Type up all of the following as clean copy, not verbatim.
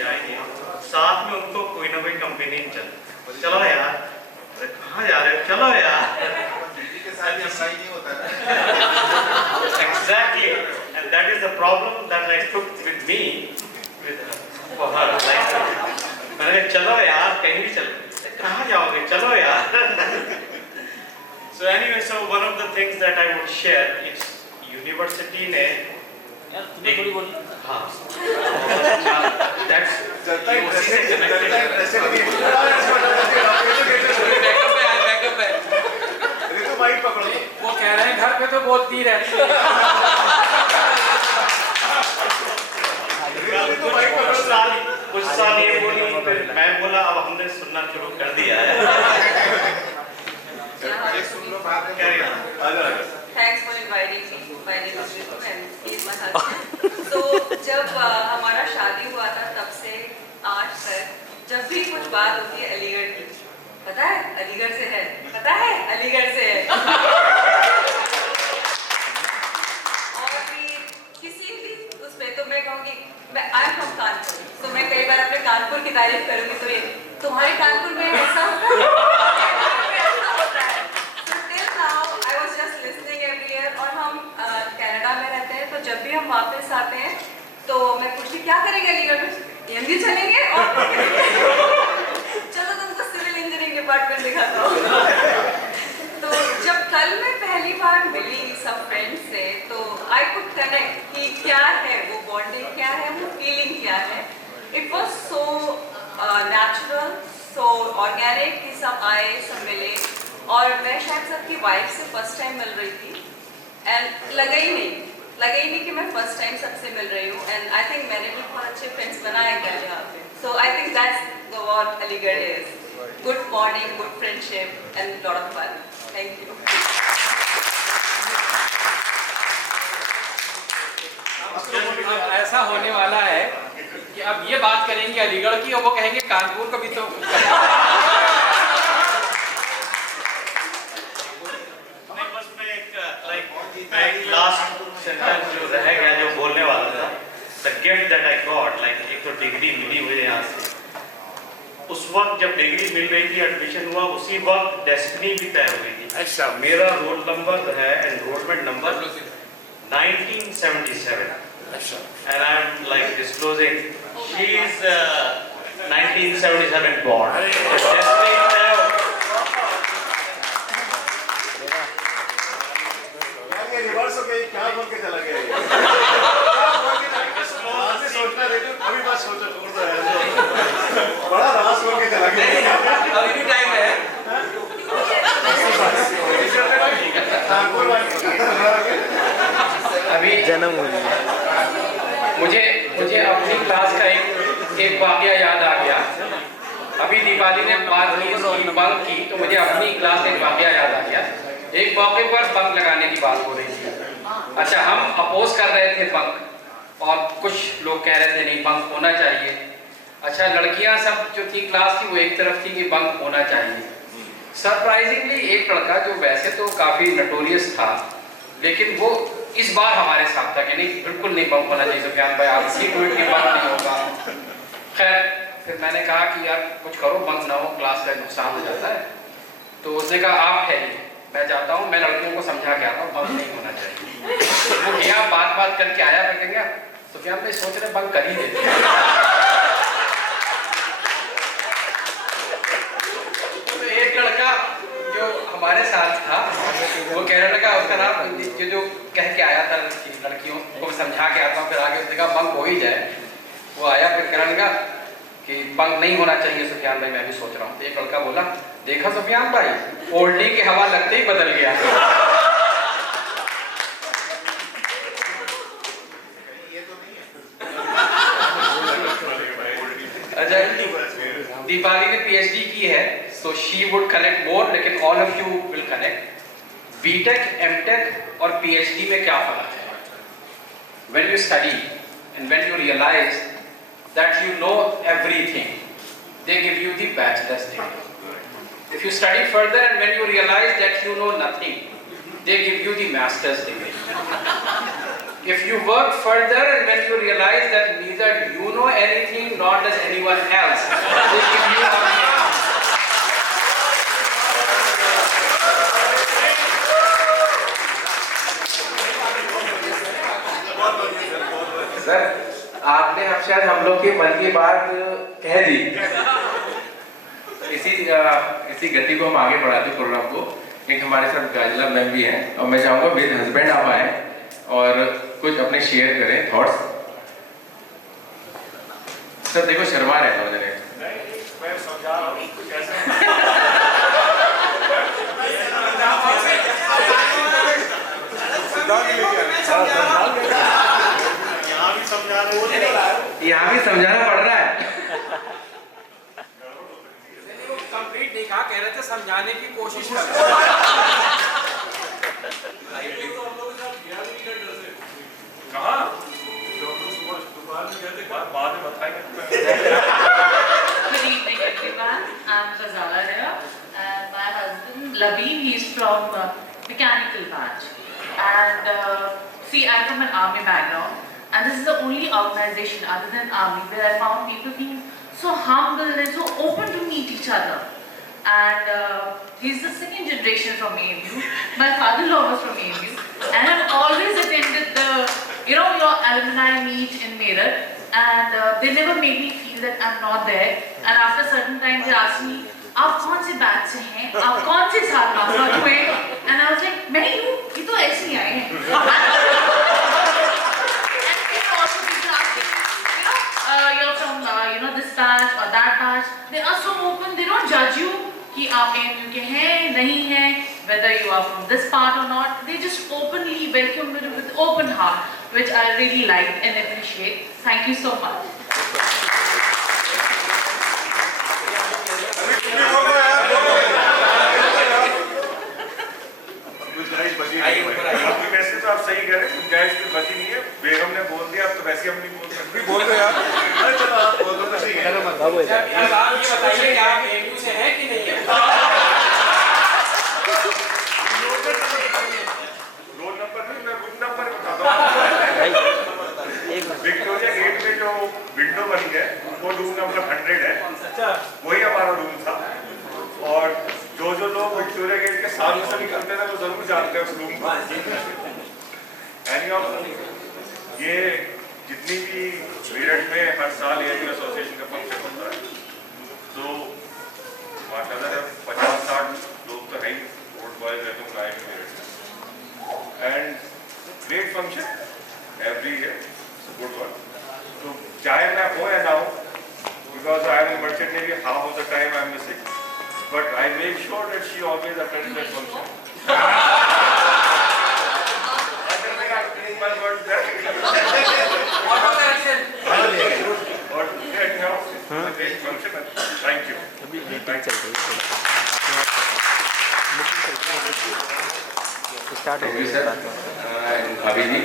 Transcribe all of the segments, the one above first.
जाएंगे, साथ में उनको कोई ना कोई कंपनी चल, चलो यार, अरे कहाँ जा रहे हो, चलो यार, के साथ अप्लाई नहीं होता है। exactly, and that is the problem that I took with me, for her, like, मैंने चलो यार, कहीं भी चलो, कहाँ जाओगे, चलो यार. So anyway, so one of the things that I would share is university ने हाँ that's उसी से connected है. वो कह रहे हैं घर पे तो बोलती रहती है। कुछ साल ये बोली, फिर मैं बोला, अब हमने सुनना शुरू कर दिया है. Thanks for inviting me. My name is Ritu and he is my husband. So जब हमारा शादी हुआ था तब से आज तक जब भी कुछ बात होती है अलीगढ़ की, पता है अलीगढ़ से है, पता है अलीगढ़ से है. और भी किसी भी उस पे तो मैं कहूँगी मैं आई एम फ्रॉम कानपुर, तो मैं कई बार अपने कानपुर की तारीफ करूँगी तो ये तुम्हारे कानपुर में ऐसा होता है. और हम कनाडा में रहते हैं तो जब भी हम वापस आते हैं तो मैं पूछती क्या करेंगे अलीगढ़ में, एमडी चलेंगे और चलो तुमको सिविल इंजीनियरिंग डिपार्टमेंट दिखाता हूँ. तो जब कल मैं पहली बार मिली सब फ्रेंड्स से तो आई कुड कनेक्ट कि क्या है वो बॉन्डिंग, क्या है वो फीलिंग, क्या है. It was so natural, so organic कि सब आए, सब मिले. और मैं शायद सबकी वाइफ से फर्स्ट टाइम मिल रही थी एंड लगा ही नहीं कि मैं फर्स्ट टाइम सबसे मिल रही हूँ. एंड आई थिंक मैंने भी बहुत अच्छे फ्रेंड्स बनाए कल यहाँ पे. So I think that's what Aligarh is, good bonding, good friendship and lot of fun. Thank you. ऐसा होने वाला है कि अब ये बात करेंगे अलीगढ़ की और वो कहेंगे कानपुर को भी तो लास्ट सेंटेंस जो रह गया, जो बोलने वाला था, the gift that I got, like एक तो डिग्री मिली मुझे यहाँ से. उस वक्त जब डिग्री मिल रही थी, एडमिशन हुआ, उसी वक्त डेस्टिनी भी तय हो गई थी. अच्छा, मेरा रोल नंबर है enrolment number 1977. And I'm like disclosing she is 1977 born. Destiny तय हो. रिवर्स हो गई, क्या बोल के चला गया ये? सोचना देखो, अभी बस सोचो, बड़ा रास बोल के चला गया. अभी भी टाइम है. अभी जन्म हुई मुझे अपनी क्लास का एक वाकया याद आ गया. अभी दीपाली ने बात की बंक की तो मुझे अपनी क्लास का एक वाकया याद आ गया. एक मौके पर बंक लगाने की बात हो रही थी. अच्छा, हम अपोज कर रहे थे बंक और कुछ लोग कह रहे थे नहीं बंक होना चाहिए. अच्छा, लड़कियां सब जो थी क्लास की वो एक तरफ थी कि बंक होना चाहिए. सरप्राइजिंगली एक लड़का जो वैसे तो काफ़ी नटोरियस था लेकिन वो इस बार हमारे साथ था कि नहीं बिल्कुल नहीं बंक होना चाहिए सुफियान भाई, आप सी टू इट की बंक नहीं होगा. खैर फिर मैंने कहा कि यार कुछ करो, बंक ना हो, क्लास का नुकसान हो जाता है. तो उसने कहा आप ठहरिए, मैं जाता हूँ, मैं लड़कियों को समझा के आता हूँ बंक नहीं होना चाहिए. वो गया, बात करके आया, मैं कह गया सुफियान भाई सोच रहे बंक कर ही देते. तो एक लड़का जो हमारे साथ था वो कहने लगा, उसका नाम जो कह के आया था लड़कियों को समझा के आता हूँ, फिर आगे उसने कहा बंक हो ही जाए. वो आया फिर कहने लगा कि बंक नहीं होना चाहिए सुफियान भाई, मैं भी सोच रहा हूँ. तो एक लड़का बोला देखा सुफियान भाई, ओढ़नी की हवा लगते ही बदल गया. अच्छा, दीपाली ने पीएचडी की है so she would connect more, लेकिन all of you will connect. BTech, MTech और पीएचडी में क्या फर्क है? When you study and when you realize that you know everything, they give you the bachelor's degree. If you study further and when you realize that you know nothing, they give you the master's degree. If you work further and when you realize that neither you know anything, nor does anyone else. So if you sir, आपने अब शायद हम लोग के मन की बात कह दी। इसी गति को हम आगे बढ़ाते प्रोग्राम को। एक हमारे साथ काजला मैम भी हैं और मैं चाहूँगा विद हस्बैंड आप आए और कुछ अपने शेयर करें थॉट्स। सर देखो शर्मा रहे हैं मुझे। मैं समझा रहा हूँ कैसे यहाँ भी समझाना पड़ रहा है। कंप्लीट नहीं कहा, कह रहे थे समझाने की कोशिश कर रहे कहाँ बाद में बताएंगे। Good evening, everyone. I'm Ghazala here, and my husband Labib, he's from mechanical branch. And see, I'm from an army background, and this is the only organization other than army where I found people being so humble and so open to meet each other. And he's the second generation from AMU. My father-in-law was from AMU, and I've always attended the, your alumni meet in Meerut, and they never made me feel that I'm not there. And after a certain time, they asked me, "आप कौन से batch से हैं? आप कौन से साल pass out हुए?" And I was like, "मैं ही हूँ, ये तो ऐसे ही आए हैं." And they also people asking, you're from this batch or that batch. They are so open. They don't judge you कि आप AMU के हैं नहीं हैं, whether you are from this part or not. They just openly welcome you with open heart, which I really like and appreciate. Thank you so much. वैसे तो आप सही कह रहे हैं, गुंजाइश तो बची नहीं है। बेगम ने बोल दिया, अब तो वैसे हम नहीं बोल सकते। बोल दो यार। अरे चलो आप बोल दो तो सही है। अब आप ये बताइए कि आप AMU से हैं कि नहीं है? रोल नंबर नहीं, मैं रूम नंबर बताता हूँ। विक्टोरिया गेट में जो विंडो बनी है, वो रूम नंबर 100 है। वही हमारा रूम था। और जो लोग विक्टोरिया गेट के सामने से निकलते थे, वो जरूर जानते हैं उस रूम को। ये जितनी भी मेरठ में हर साल AMU एसोसिएशन का फंक्शन होता है, तो माशाल्लाह 50-60 लोग तो है ही, ओल्ड बॉयज रहते हैं आए मेरठ में। And great function every year, good one. तो चाहे मैं हो या ना हो, because I am in merchant navy, half of the time I am missing, but I make sure that she always attends that function. I can make her take my words there. What was the action? Or get me out. Great function. Thank you. Thank you. Thank you sir. भाभी जी,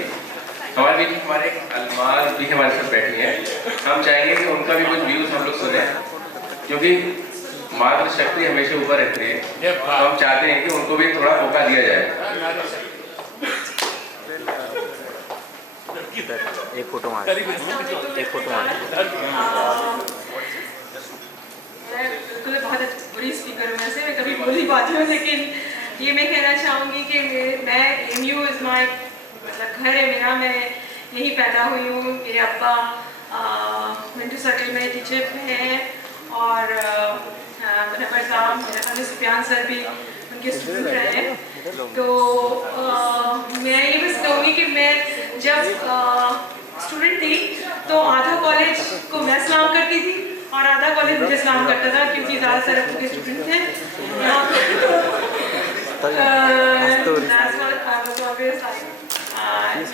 हमारे बीच हमारे अलमाज भी हमारे साथ बैठी हैं। हम चाहेंगे कि उनका भी कुछ व्यूज हम लोग सुने, क्योंकि मातृ शक्ति हमेशा ऊपर रहती है। तो हम चाहते हैं कि उनको भी थोड़ा मौका दिया जाए। एक फोटो मार, एक फोटो मार। मैं बहुत बुरी स्पीकर हूँ, वैसे मैं कभी बोल नहीं पाती हूँ, लेकिन ये मैं कहना चाहूँगी कि मैं AMU इज़ माय मतलब घर है मेरा। मैं यहीं पैदा हुई हूँ। मेरे अब्बा मिंटू सर्कल में टीचर हैं, और मुनव्वर साहब, मेरे सुफियान सर भी उनके स्टूडेंट रहे हैं। तो मैं ये बस कहूँगी कि मैं जब स्टूडेंट थी तो आधा कॉलेज को मैं सलाम करती थी और आधा कॉलेज मुझे सलाम करता था, क्योंकि ज़्यादातर अब के स्टूडेंट थे।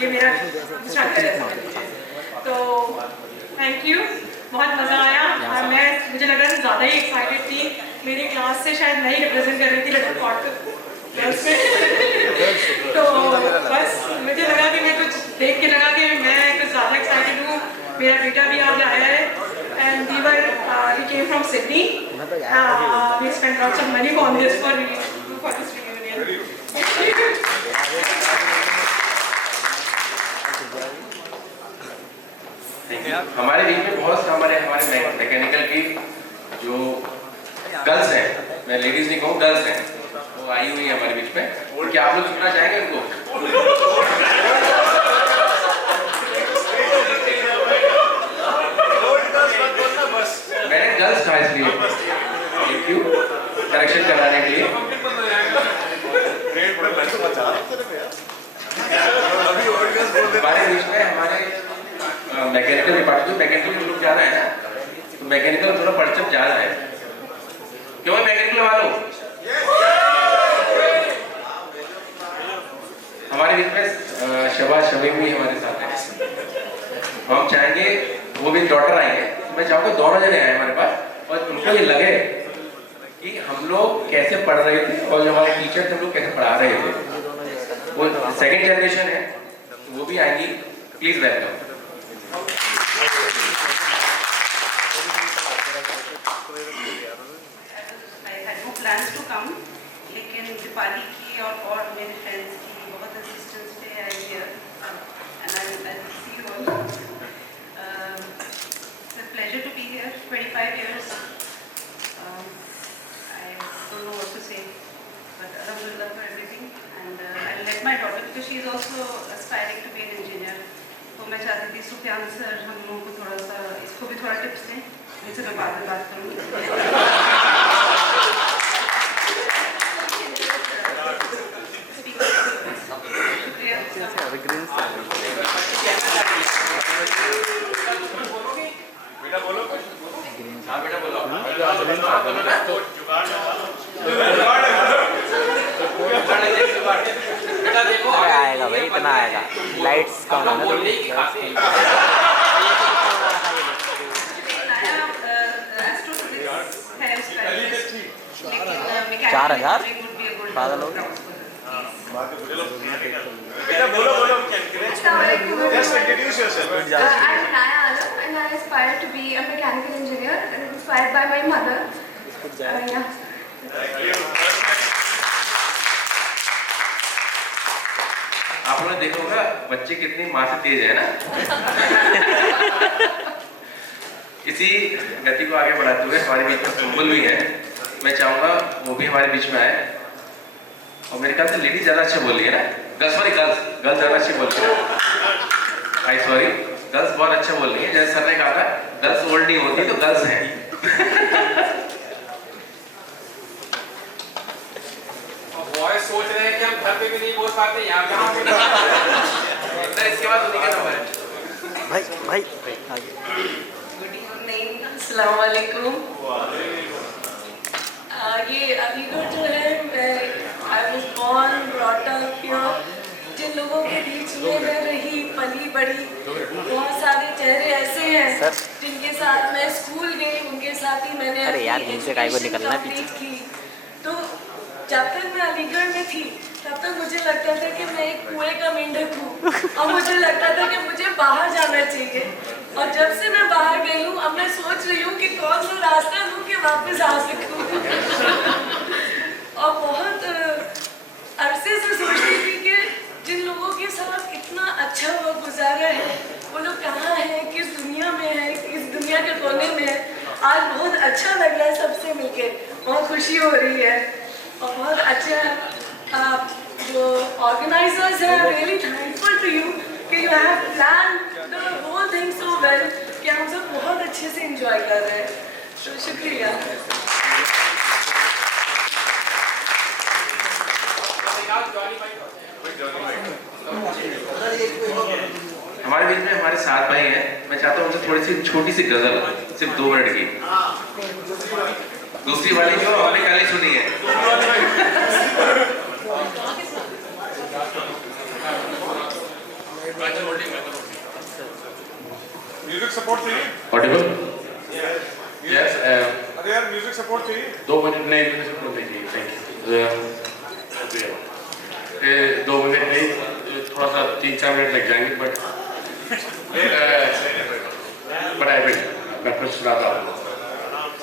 ये मेरा दूसरा घर है। तो थैंक यू, बहुत मज़ा आया। मुझे लग रहा था ज़्यादा ही एक्साइटेड थी। मेरी क्लास से शायद नहीं रिप्रेजेंट कर रही थी लड़कों गर्ल्स में। तो बस मुझे लगा कि मैं कुछ देख के लगा कि मैं कुछ ज़्यादा एक्साइटेड हूँ। मेरा बेटा भी आज आया है, and we came from Sydney. We spent lots of money on this for this reunion. हमारे बीच में बहुत हमारे मैकेनिकल की जो गर्ल्स हैं, मैं लेडीज नहीं कहूँ, गर्ल्स हैं, वो आई हुई है हमारे बीच में। क्या आप लोग सुनना चाहेंगे उनको? मैंने गर्ल्स कहा इसलिए, थैंक यू करेक्शन कराने के लिए। हमारे बीच में हमारे मैकेनिकल डिपार्टमेंट, मैकेनिकल लोग ज़्यादा है ना, तो मैकेनिकल थोड़ा परचम ज़्यादा है। क्यों है मैकेनिकल वालों? हमारे बीच में शबाज शमीम भी हमारे साथ है। हम चाहेंगे, वो भी डॉक्टर आएंगे, तो मैं चाहूँगा दोनों जने आए हमारे पास और उनको ये लगे कि हम लोग कैसे पढ़ रहे थे और जो हमारे टीचर थे हम लोग कैसे पढ़ा रहे थे। वो सेकेंड जनरेशन है, तो वो भी आएंगी। Please welcome. Plans to come, लेकिन दीपाली की और मेरे फ्रेंड्स की बहुत असिस्टेंस थे I here and I see you all. It's a pleasure to be here 25 years. I don't know what to say, but alhamdulillah for everything, and I'll let my daughter, because she is also aspiring to be an engineer. तो मैं चाहती थी Sufiyan sir हम लोगों को थोड़ा सा, इसको भी थोड़ा टिप्स दें, जिनसे मैं बाद में बात करूँगी। आएगा भाई, इतना आएगा। लाइट्स कम है ना, 4000 पागल हो गया। I'm Naya Alam and I aspire to be a mechanical engineer, inspired by my mother. Yeah. आप लोगों ने देखा होगा बच्चे कितनी माँ से तेज है ना। इसी गति को आगे बढ़ाते हुए हमारे बीच में सुंबुल भी है, मैं चाहूँगा वो भी हमारे बीच में आए। और मेरे ख्याल से लेडीज ज़्यादा अच्छा बोल रही है ना, गर्ल्स ज़्यादा अच्छी बोल रही है। आई सॉरी, गर्ल्स बहुत अच्छा बोल रही है। जैसे सर ने कहा था गर्ल्स ओल्ड नहीं होती, तो गर्ल्स हैं। बॉयज सोच रहे हैं कि हम घर पे भी नहीं बोल पाते, यहाँ पे सर इसके बाद उन्हीं का नंबर है। भाई गुड इवनिंग, अस्सलाम वालेकुम। ये अलीगढ़ जो है, I was born brought up here. जिन लोगों के बीच में मैं रही पली बड़ी, बहुत सारे चेहरे ऐसे हैं जिनके साथ मैं स्कूल गई, उनके साथ ही मैंने अरे यार, इनसे काहे को निकलना पीछे की। तो जब तक मैं अलीगढ़ में थी तब तक मुझे लगता था कि मैं एक कुएं का मेंढक हूँ और मुझे लगता था कि मुझे बाहर जाना चाहिए। और जब से मैं बाहर गई हूँ, अब मैं सोच रही हूँ कि कौन सा रास्ता लूँ कि वापस आ सकूँ। और बहुत अरसे से सोचती थी कि जिन लोगों के साथ इतना अच्छा वक्त गुजारा है, वो लोग कहाँ हैं, किस दुनिया में है, किस दुनिया के कोने में है। आज बहुत अच्छा लग रहा है सबसे मिलके, बहुत खुशी हो रही है। और बहुत अच्छा जो ऑर्गेनाइजर्स हैं, रियली थैंकफुल टू यू कि you have plan the whole thing so well कि हम सब बहुत अच्छे से एंजॉय कर रहे हैं। तो शुक्रिया। हमारे बीच में हमारे 7 भाई हैं, मैं चाहता हूँ उनसे थोड़ी सी छोटी सी गजल, सिर्फ 2 मिनट की। दूसरी वाली जो हमने कल ही सुनी है। म्यूजिक सपोर्ट चाहिए? ऑडिबल? यस। अरे यार म्यूजिक सपोर्ट चाहिए? 2 मिनट नहीं, म्यूजिक सपोर्ट नहीं चाहिए। Thank you. 2 मिनट नहीं, थोड़ा सा 3-4 मिनट लग जाएंगे, बट आई विल। मैं कुछ सुनाता हूँ।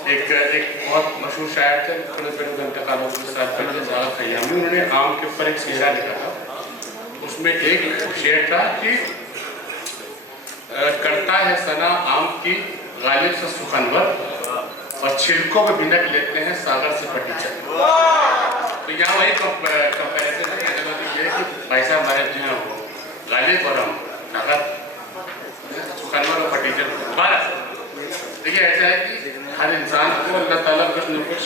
एक बहुत मशहूर शायर थे, घंटा कालों के साथ खयामी, उन्होंने आम के ऊपर एक शेरा लिखा था। उसमें एक शेर था कि करता है सना आम की गालिब से सुखनवर और छिलकों में भिनक लेते हैं सागर से फटीचर। तो यहाँ वही कंपैरिजन है कि भाई साहब हमारे जो है वो गालिब और हम ताकत सुखनवर और फटीचर। देखिए ऐसा है कि हर इंसान को अल्लाह ताला कुछ न कुछ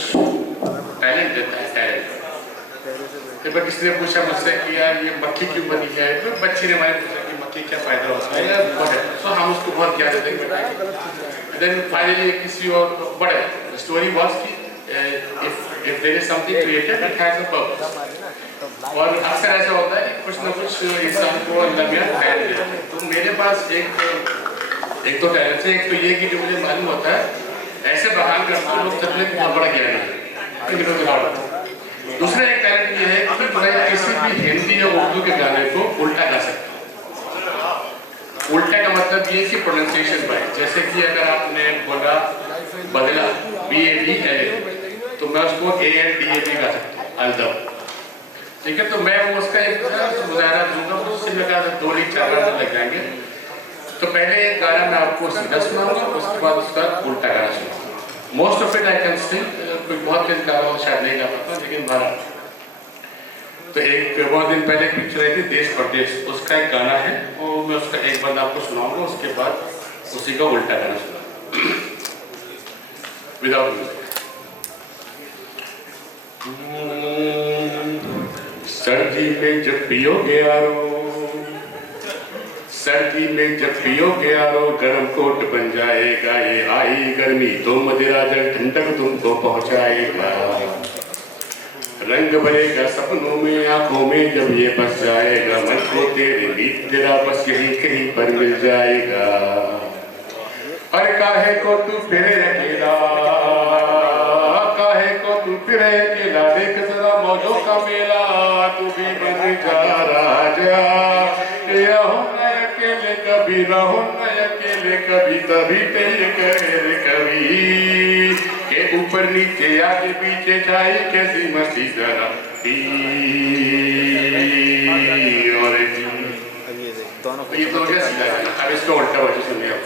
टैलेंट देता है। टैलेंट एक बार किसी ने पूछा मुझसे कि यार ये मक्खी क्यों बनी है, तो बच्ची ने हमारे पूछा कि मक्खी क्या फायदा होता है, तो हम उसको बहुत ज्ञान देते हैं। देन फाइनली किसी और बड़े स्टोरी वाज कि if there is something created it has a purpose. और अक्सर ऐसा होता है कि कुछ न कुछ इंसान को अल्लाह मियां टैलेंट देता है। तो मेरे पास एक तो टैलेंट है, एक तो ये कि जो मुझे मालूम होता है ऐसे बहाल करते हैं लोग तब बहुत बड़ा ज्ञान है। दूसरा एक टैलेंट ये है कि मैं किसी भी हिंदी या उर्दू के गाने को उल्टा गा सकता हूँ। उल्टा का मतलब ये कि प्रोनाउंसिएशन बाइट, जैसे कि अगर आपने बोला बदला BADLA तो मैं उसको ANDAB गा सकता हूँ अलदम। ठीक है, तो मैं वो उसका एक मुजाहरा दूंगा, उससे मैं कहा 2-4 गाने लग जाएंगे। तो पहले एक गाना मैं आपको सीधा सुनाऊंगा, उसके बाद उसका उल्टा गाना सुनाऊंगा। Most of it I can sing, कोई बहुत तेज गा रहा हो शायद नहीं गा पाता, लेकिन बारा। तो एक बहुत दिन पहले पिक्चर आई थी देश परदेश, उसका एक गाना है और मैं उसका एक बार आपको सुनाऊंगा, उसके बाद उसी का उल्टा गाना सुनाऊंगा विदाउट म्यूजिक। सर्दी में जब पियोगे यारो, सर्दी में जब पियोगे यारो गर्म कोट बन जाएगा, ये आई गर्मी तो मदिरा जल ठंडक तुमको पहुंचाएगा। रंग भरेगा सपनों में आंखों में जब ये बस जाएगा, मन को तेरे मीत तेरा बस यही कहीं पर मिल जाएगा। और काहे को तू फिरे अकेला, काहे को तू फिरे अकेला, देख जरा मौजों का मेला, तू भी बन जा राजा। अकेले कभी रहो न अकेले कभी, तभी तेरे कहरे कभी के ऊपर नीचे आगे पीछे जाए कैसी मस्ती जरा और ये तो क्या सीधा है। अब इसका उल्टा वजह सुनिए।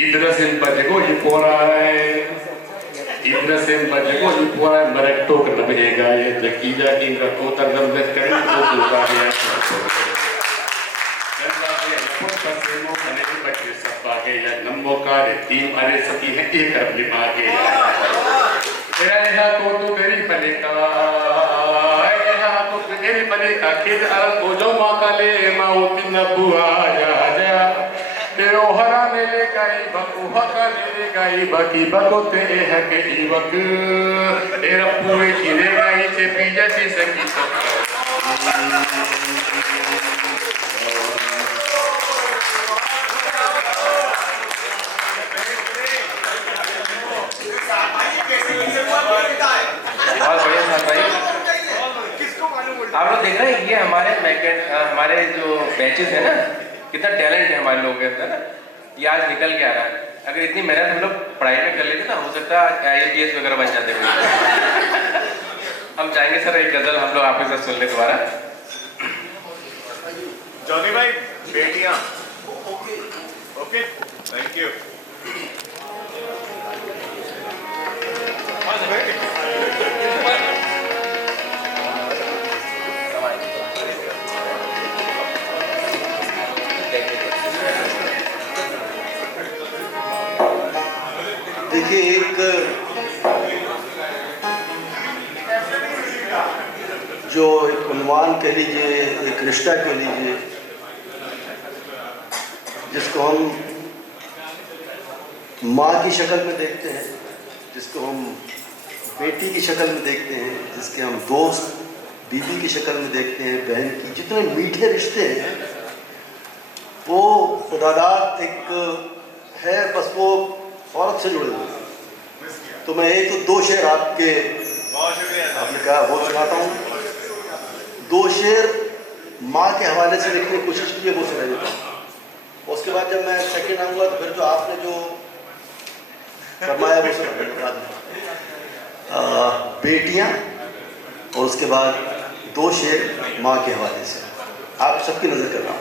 इधर से बजगो ये पोरा है, इधर से बजगो ये पोरा मरक टोक न बजेगा, ये जकीजा इंद्र को तरगम करें तो दूसरा है पसेमो कने बच्चे सब आगे या नम्बो का टीम अरे सकी है एक अपनी आगे तेरा यहाँ को तो मेरी बने का, यहाँ को मेरी बने का किद अरल को जो मौका ले माउती नबू आजा आजा तेरो हरा मेले काई बकु हका मेले काई बकी बको ते है के इवक तेरा पूरे चिने गाई से पीजे से सकी आप लोग देख रहे हैं ये हमारे जो बैचेस है ना, कितना टैलेंट है हमारे लोगों के अंदर ना, ये आज निकल के आ रहा है। अगर इतनी मेहनत हम लोग पढ़ाई में कर लेते ना, हो सकता है IAS वगैरह बन जाते। हम चाहेंगे सर एक गजल हम लोग आपके साथ सुन ले दोबारा। जॉनी भाई बेटियां ओके थैंक यू। देखिए एक जो एक उन्वान कह लीजिए, एक रिश्ता कह लीजिए, जिसको हम माँ की शक्ल में देखते हैं, जिसको हम बेटी की शक्ल में देखते हैं, जिसके हम दोस्त बीवी की शक्ल में देखते हैं, बहन की, जितने मीठे रिश्ते हैं वो खुदादाद एक है, बस वो औरत से जुड़े हुए। तो मैं एक तो 2 शेर आपने कहा वो सुनाता हूँ। 2 शेर माँ के हवाले से लिखने की कोशिश की है, वो सुना देता हूँ। उसके बाद जब मैं सेकंड आऊँगा तो फिर जो आपने जो फरमाया वो सुना देता हूँ। बेटियाँ और उसके बाद 2 शेर माँ के हवाले से आप सबकी नज़र कर रहा हूँ।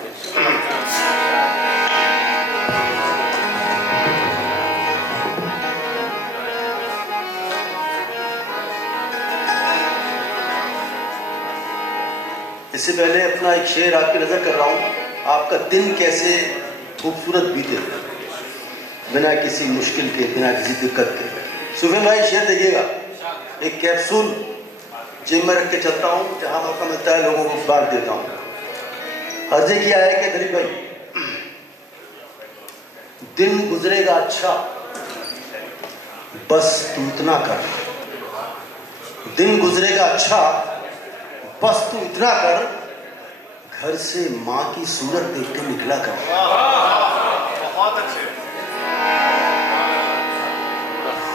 इससे पहले अपना एक शेर आपकी नज़र कर रहा हूँ, आपका दिन कैसे खूबसूरत बीते बिना किसी मुश्किल के, बिना किसी दिक्कत के। सुफियान भाई शेर देखिएगा, एक कैप्सूल जिम में रख के चलता हूँ, जहाँ मौका मिलता है लोगों को बांट देता हूँ। अर्जी किया है कि दिलीप भाई, दिन गुजरेगा अच्छा बस तू इतना कर, दिन गुजरेगा अच्छा बस तू इतना कर, घर से माँ की सूरत देख के निकला कर। बहुत अच्छे।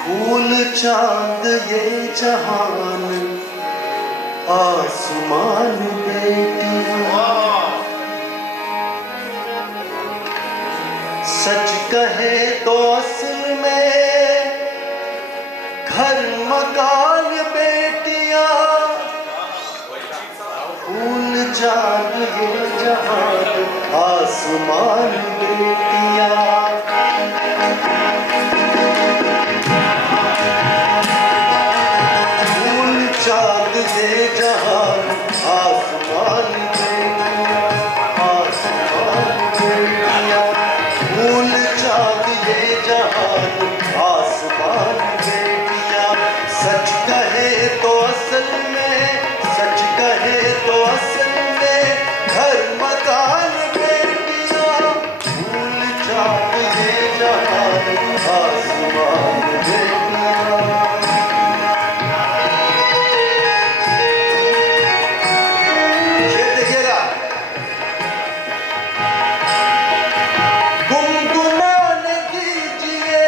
फूल चांद ये जहान आसमान बेटियां, सच कहे तो असल में घर मकान बेटियां, फूल चांद ये जहान आसमान बेटियां। फूल चांद ये जहान आसमान बेटियां, आसमान बेटियां। फूल चांद ये जहान आसमान बेटियां, सच कहे तो असल में, सच कहे तो असल में घर मकान बेटियां। फूल चांद ये जहान आसमान बेटियां। शेर देखिएगा, गुनगुनाने दीजिए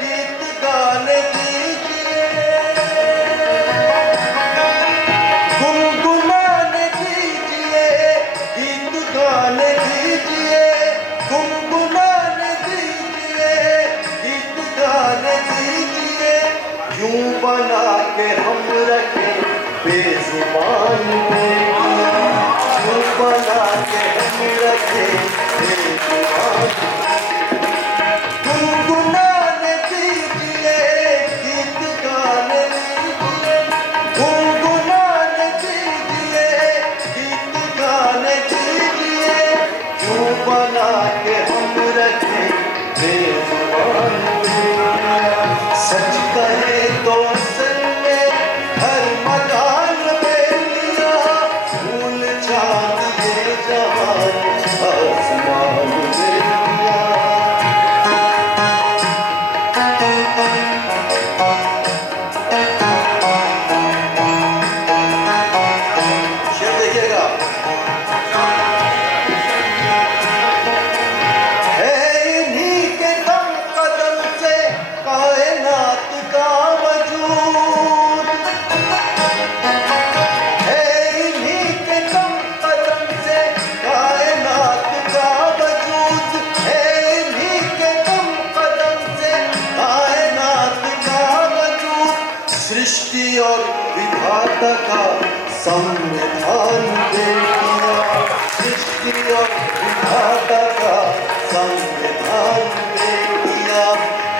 गीत गाने दीजिए, गुनगुनाने दीजिए गीत गाने दीजिए, गुनगुनाने दीजिए गीत गाने दीजिए। यूं बना के हम रखे बेजुबान बेटियां, यूं बना के हम रखे बेजुबान। गुनगुनाने दीजिए गीत गाने दीजिए, गुनगुनाने दीजिए गीत गाने दीजिए। यूं बना के हम रखे बेजुबान बेटियां, सच कहे तो असल में घर मकान बेटियां। फूल चांद ये जहान आसमान बेटियां। शेर देखिएगा, है इन्हीं के दम कदम से कायनात का वजूद, है इन्हीं के दम कदम से कायनात का वजूद, है इन्हीं के दम कदम से कायनात का वजूद। सृष्टि और विधाता का संविधान बेटियां, सृष्टि और विधाता का संविधान बेटियां।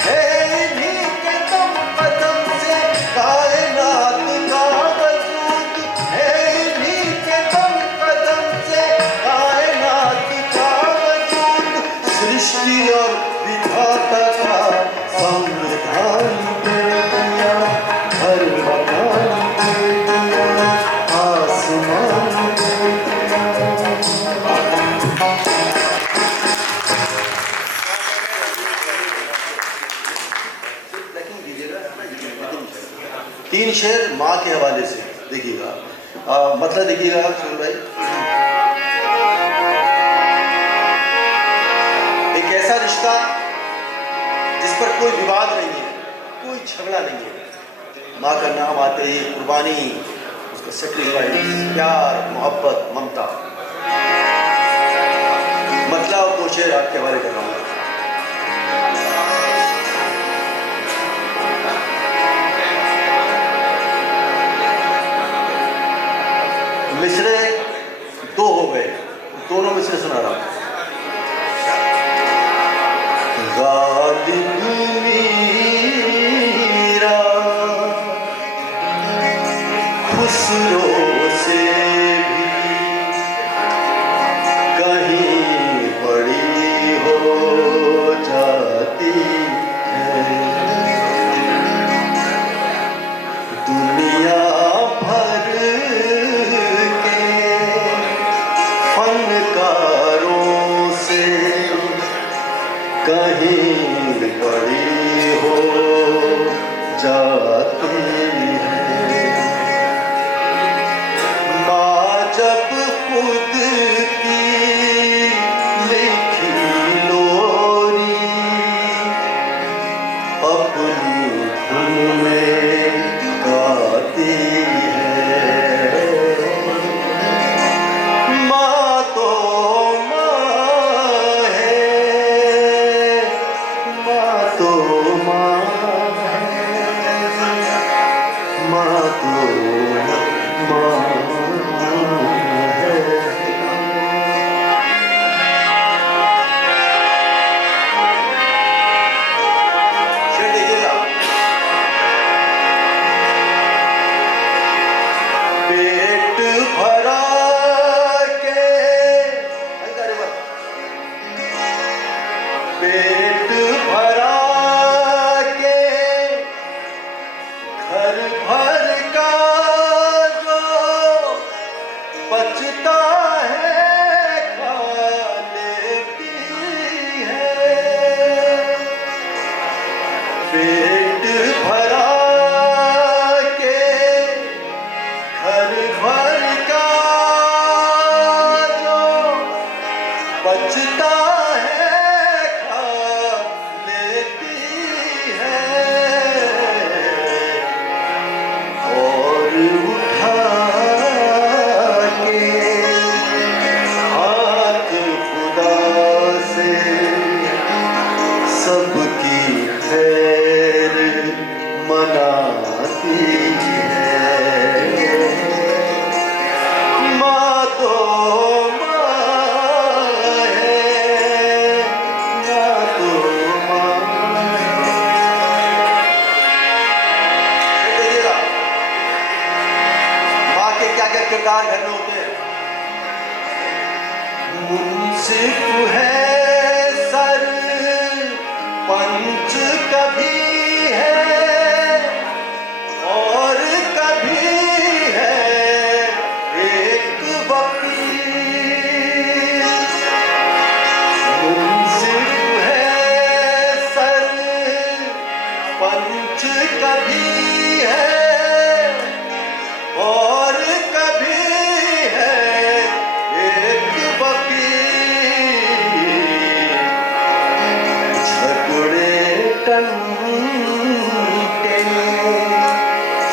है इन्हीं के दम कदम से कायनात का वजूद, है इन्हीं के दम कदम से कायनात का वजूद। सृष्टि और विधाता का संविधान बेटियां, हर मकान बेटियां, आसमान बेटियां। तीन शेर माँ के हवाले से देखिएगा, मतलब देखिएगा सुन भाई। एक ऐसा रिश्ता जिस पर कोई विवाद नहीं है, कोई झगड़ा नहीं है। माँ का नाम आते ही कुर्बानी, उसका सेक्रीफाइस, प्यार, मोहब्बत, ममता। मतलब दो शेर आपके हवाले कर रहा हूँ। मिसरे दो हो गए, दोनों मिसरे सुना रहा हूं। गालिब मीरा खुसरो से भी कहीं बड़ी हो जाती है। माँ जब खुद की लिखी लोरी अपनी धुन में गाती है। माँ तो माँ है, माँ तो माँ है, माँ तो माँ है। पेट भरा के पेट भरा के घर भर का जो बचता है खा लेती है। पेट भरा के घर भर का जो बचता है खा लेती है। और उठा के हाथ खुदा से सबकी खैर मनाती है। माँ तो माँ है, माँ तो माँ है। देखिएगा माँ के क्या क्या किरदार घर में होते हैं। मुंसिफ है, सर पंच कभी है और कभी है एक वकील। मुंसिफ है, सर पंच कभी है और कभी है एक वकील। झगड़े टंटे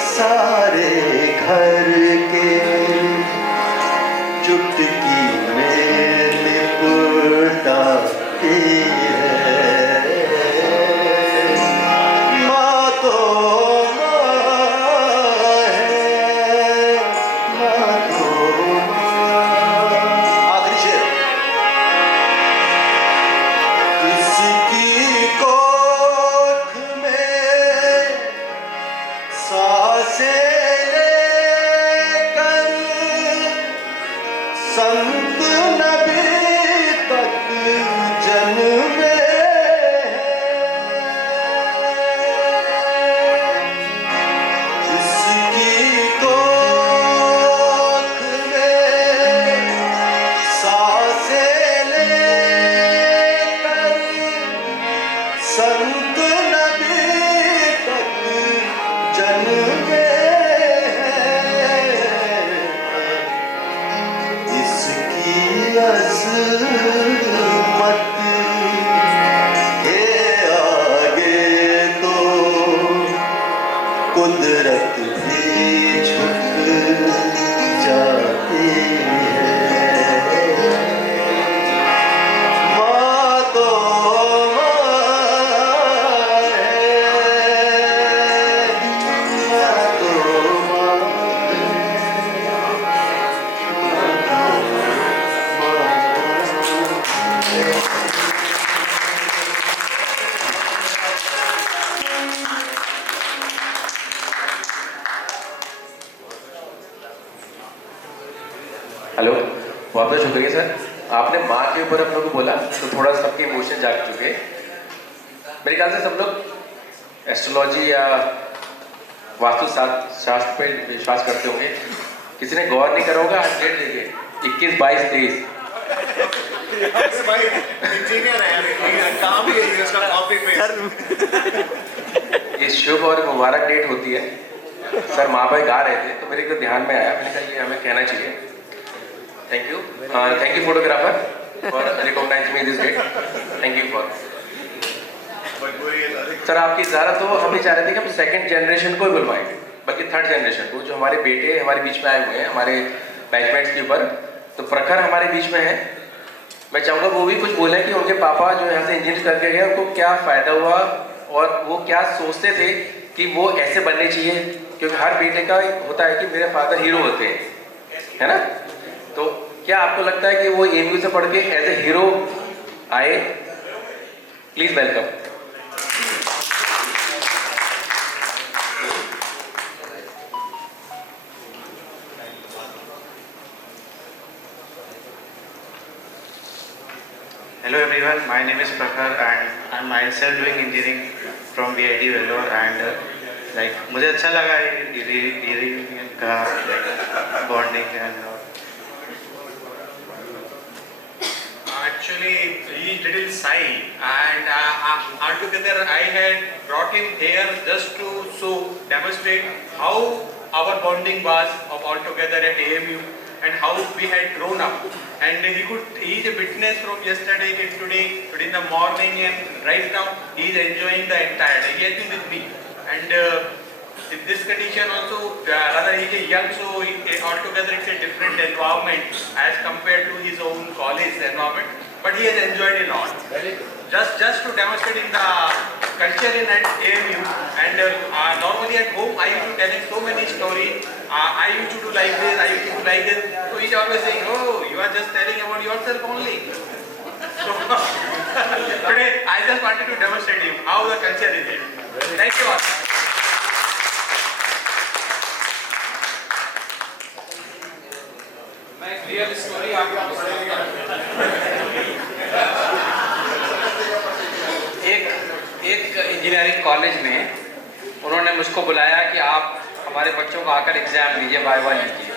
सारे घर के चुटकी में निपटाती है। माँ तो माँ है, माँ तो माँ। आखिरी शेर। इसकी कोख में सांसें लेकर संत नबी तक जन्मे हैं। इसकी कोख में सांसें लेकर संत नबी तक जन्मे हैं। इसकी अज़मत के आगे तो कुदरत भी झुक जाती है। माँ तो माँ है, माँ तो माँ हेलो, बहुत बहुत शुक्रिया सर। आपने माँ के ऊपर हम लोग को बोला तो थोड़ा सबके इमोशन जाग चुके। मेरे ख्याल से सब लोग एस्ट्रोलॉजी या वास्तु शास्त्र पे विश्वास करते होंगे। किसी ने गौर नहीं करा होगा, आज डेट देखिए 21, 22, 23। भाई इंजीनियर है यार, काम ही है उसका, कॉपी पेस्ट। ये शुभ और मुबारक डेट होती है। सर माँ भाई गा रहे थे तो मेरे को ध्यान में आया, मैंने कहा ये हमें कहना चाहिए। Thank you photographer for recognise me this date. Thank you for. Sir आपकी ज़्यादा तो हम ये चाह रहे थे कि हम सेकंड जनरेशन को ही बुलवाएं, बल्कि थर्ड जनरेशन को, जो हमारे बेटे हमारे बीच में आए हुए हैं हमारे बैचमेट्स के ऊपर। तो प्रखर हमारे बीच में है, मैं चाहूँगा वो भी कुछ बोलें कि उनके पापा जो यहाँ से इंजीनियर करके गए उनको क्या फ़ायदा हुआ और वो क्या सोचते थे कि वो ऐसे बनने चाहिए, क्योंकि हर बेटे का होता है कि मेरे फादर हीरो होते हैं, है ना। तो क्या आपको लगता है कि वो AMU से पढ़ के एज ए हीरो आए? Please welcome. Hello everyone, my name is Prakhar and I'm myself doing engineering from VIT Vellore and like मुझे अच्छा लगा ये reunion का bonding and actually he is little shy and altogether I had brought him here just to demonstrate how our bonding was of altogether at AMU and how we had grown up, and he is a witness from yesterday till today in the morning, and right now he is enjoying the entire day. He has been with me, and in this condition also rather he is young, so altogether it's a different environment as compared to his own college environment, but he has enjoyed a lot. Just to demonstrate in the culture in at AMU, and normally at home I used to tell him so many stories. I used to do like this, I used to do like this. So he's always saying, "Oh, you are just telling about yourself only." So today I just wanted to demonstrate him how the culture is it. Thank you all. मैं एक real story आपको सुनाऊंगा। एक engineering college में उन्होंने मुझको बुलाया कि आप हमारे बच्चों को आकर एग्जाम लीजिए, वाइवा लीजिए।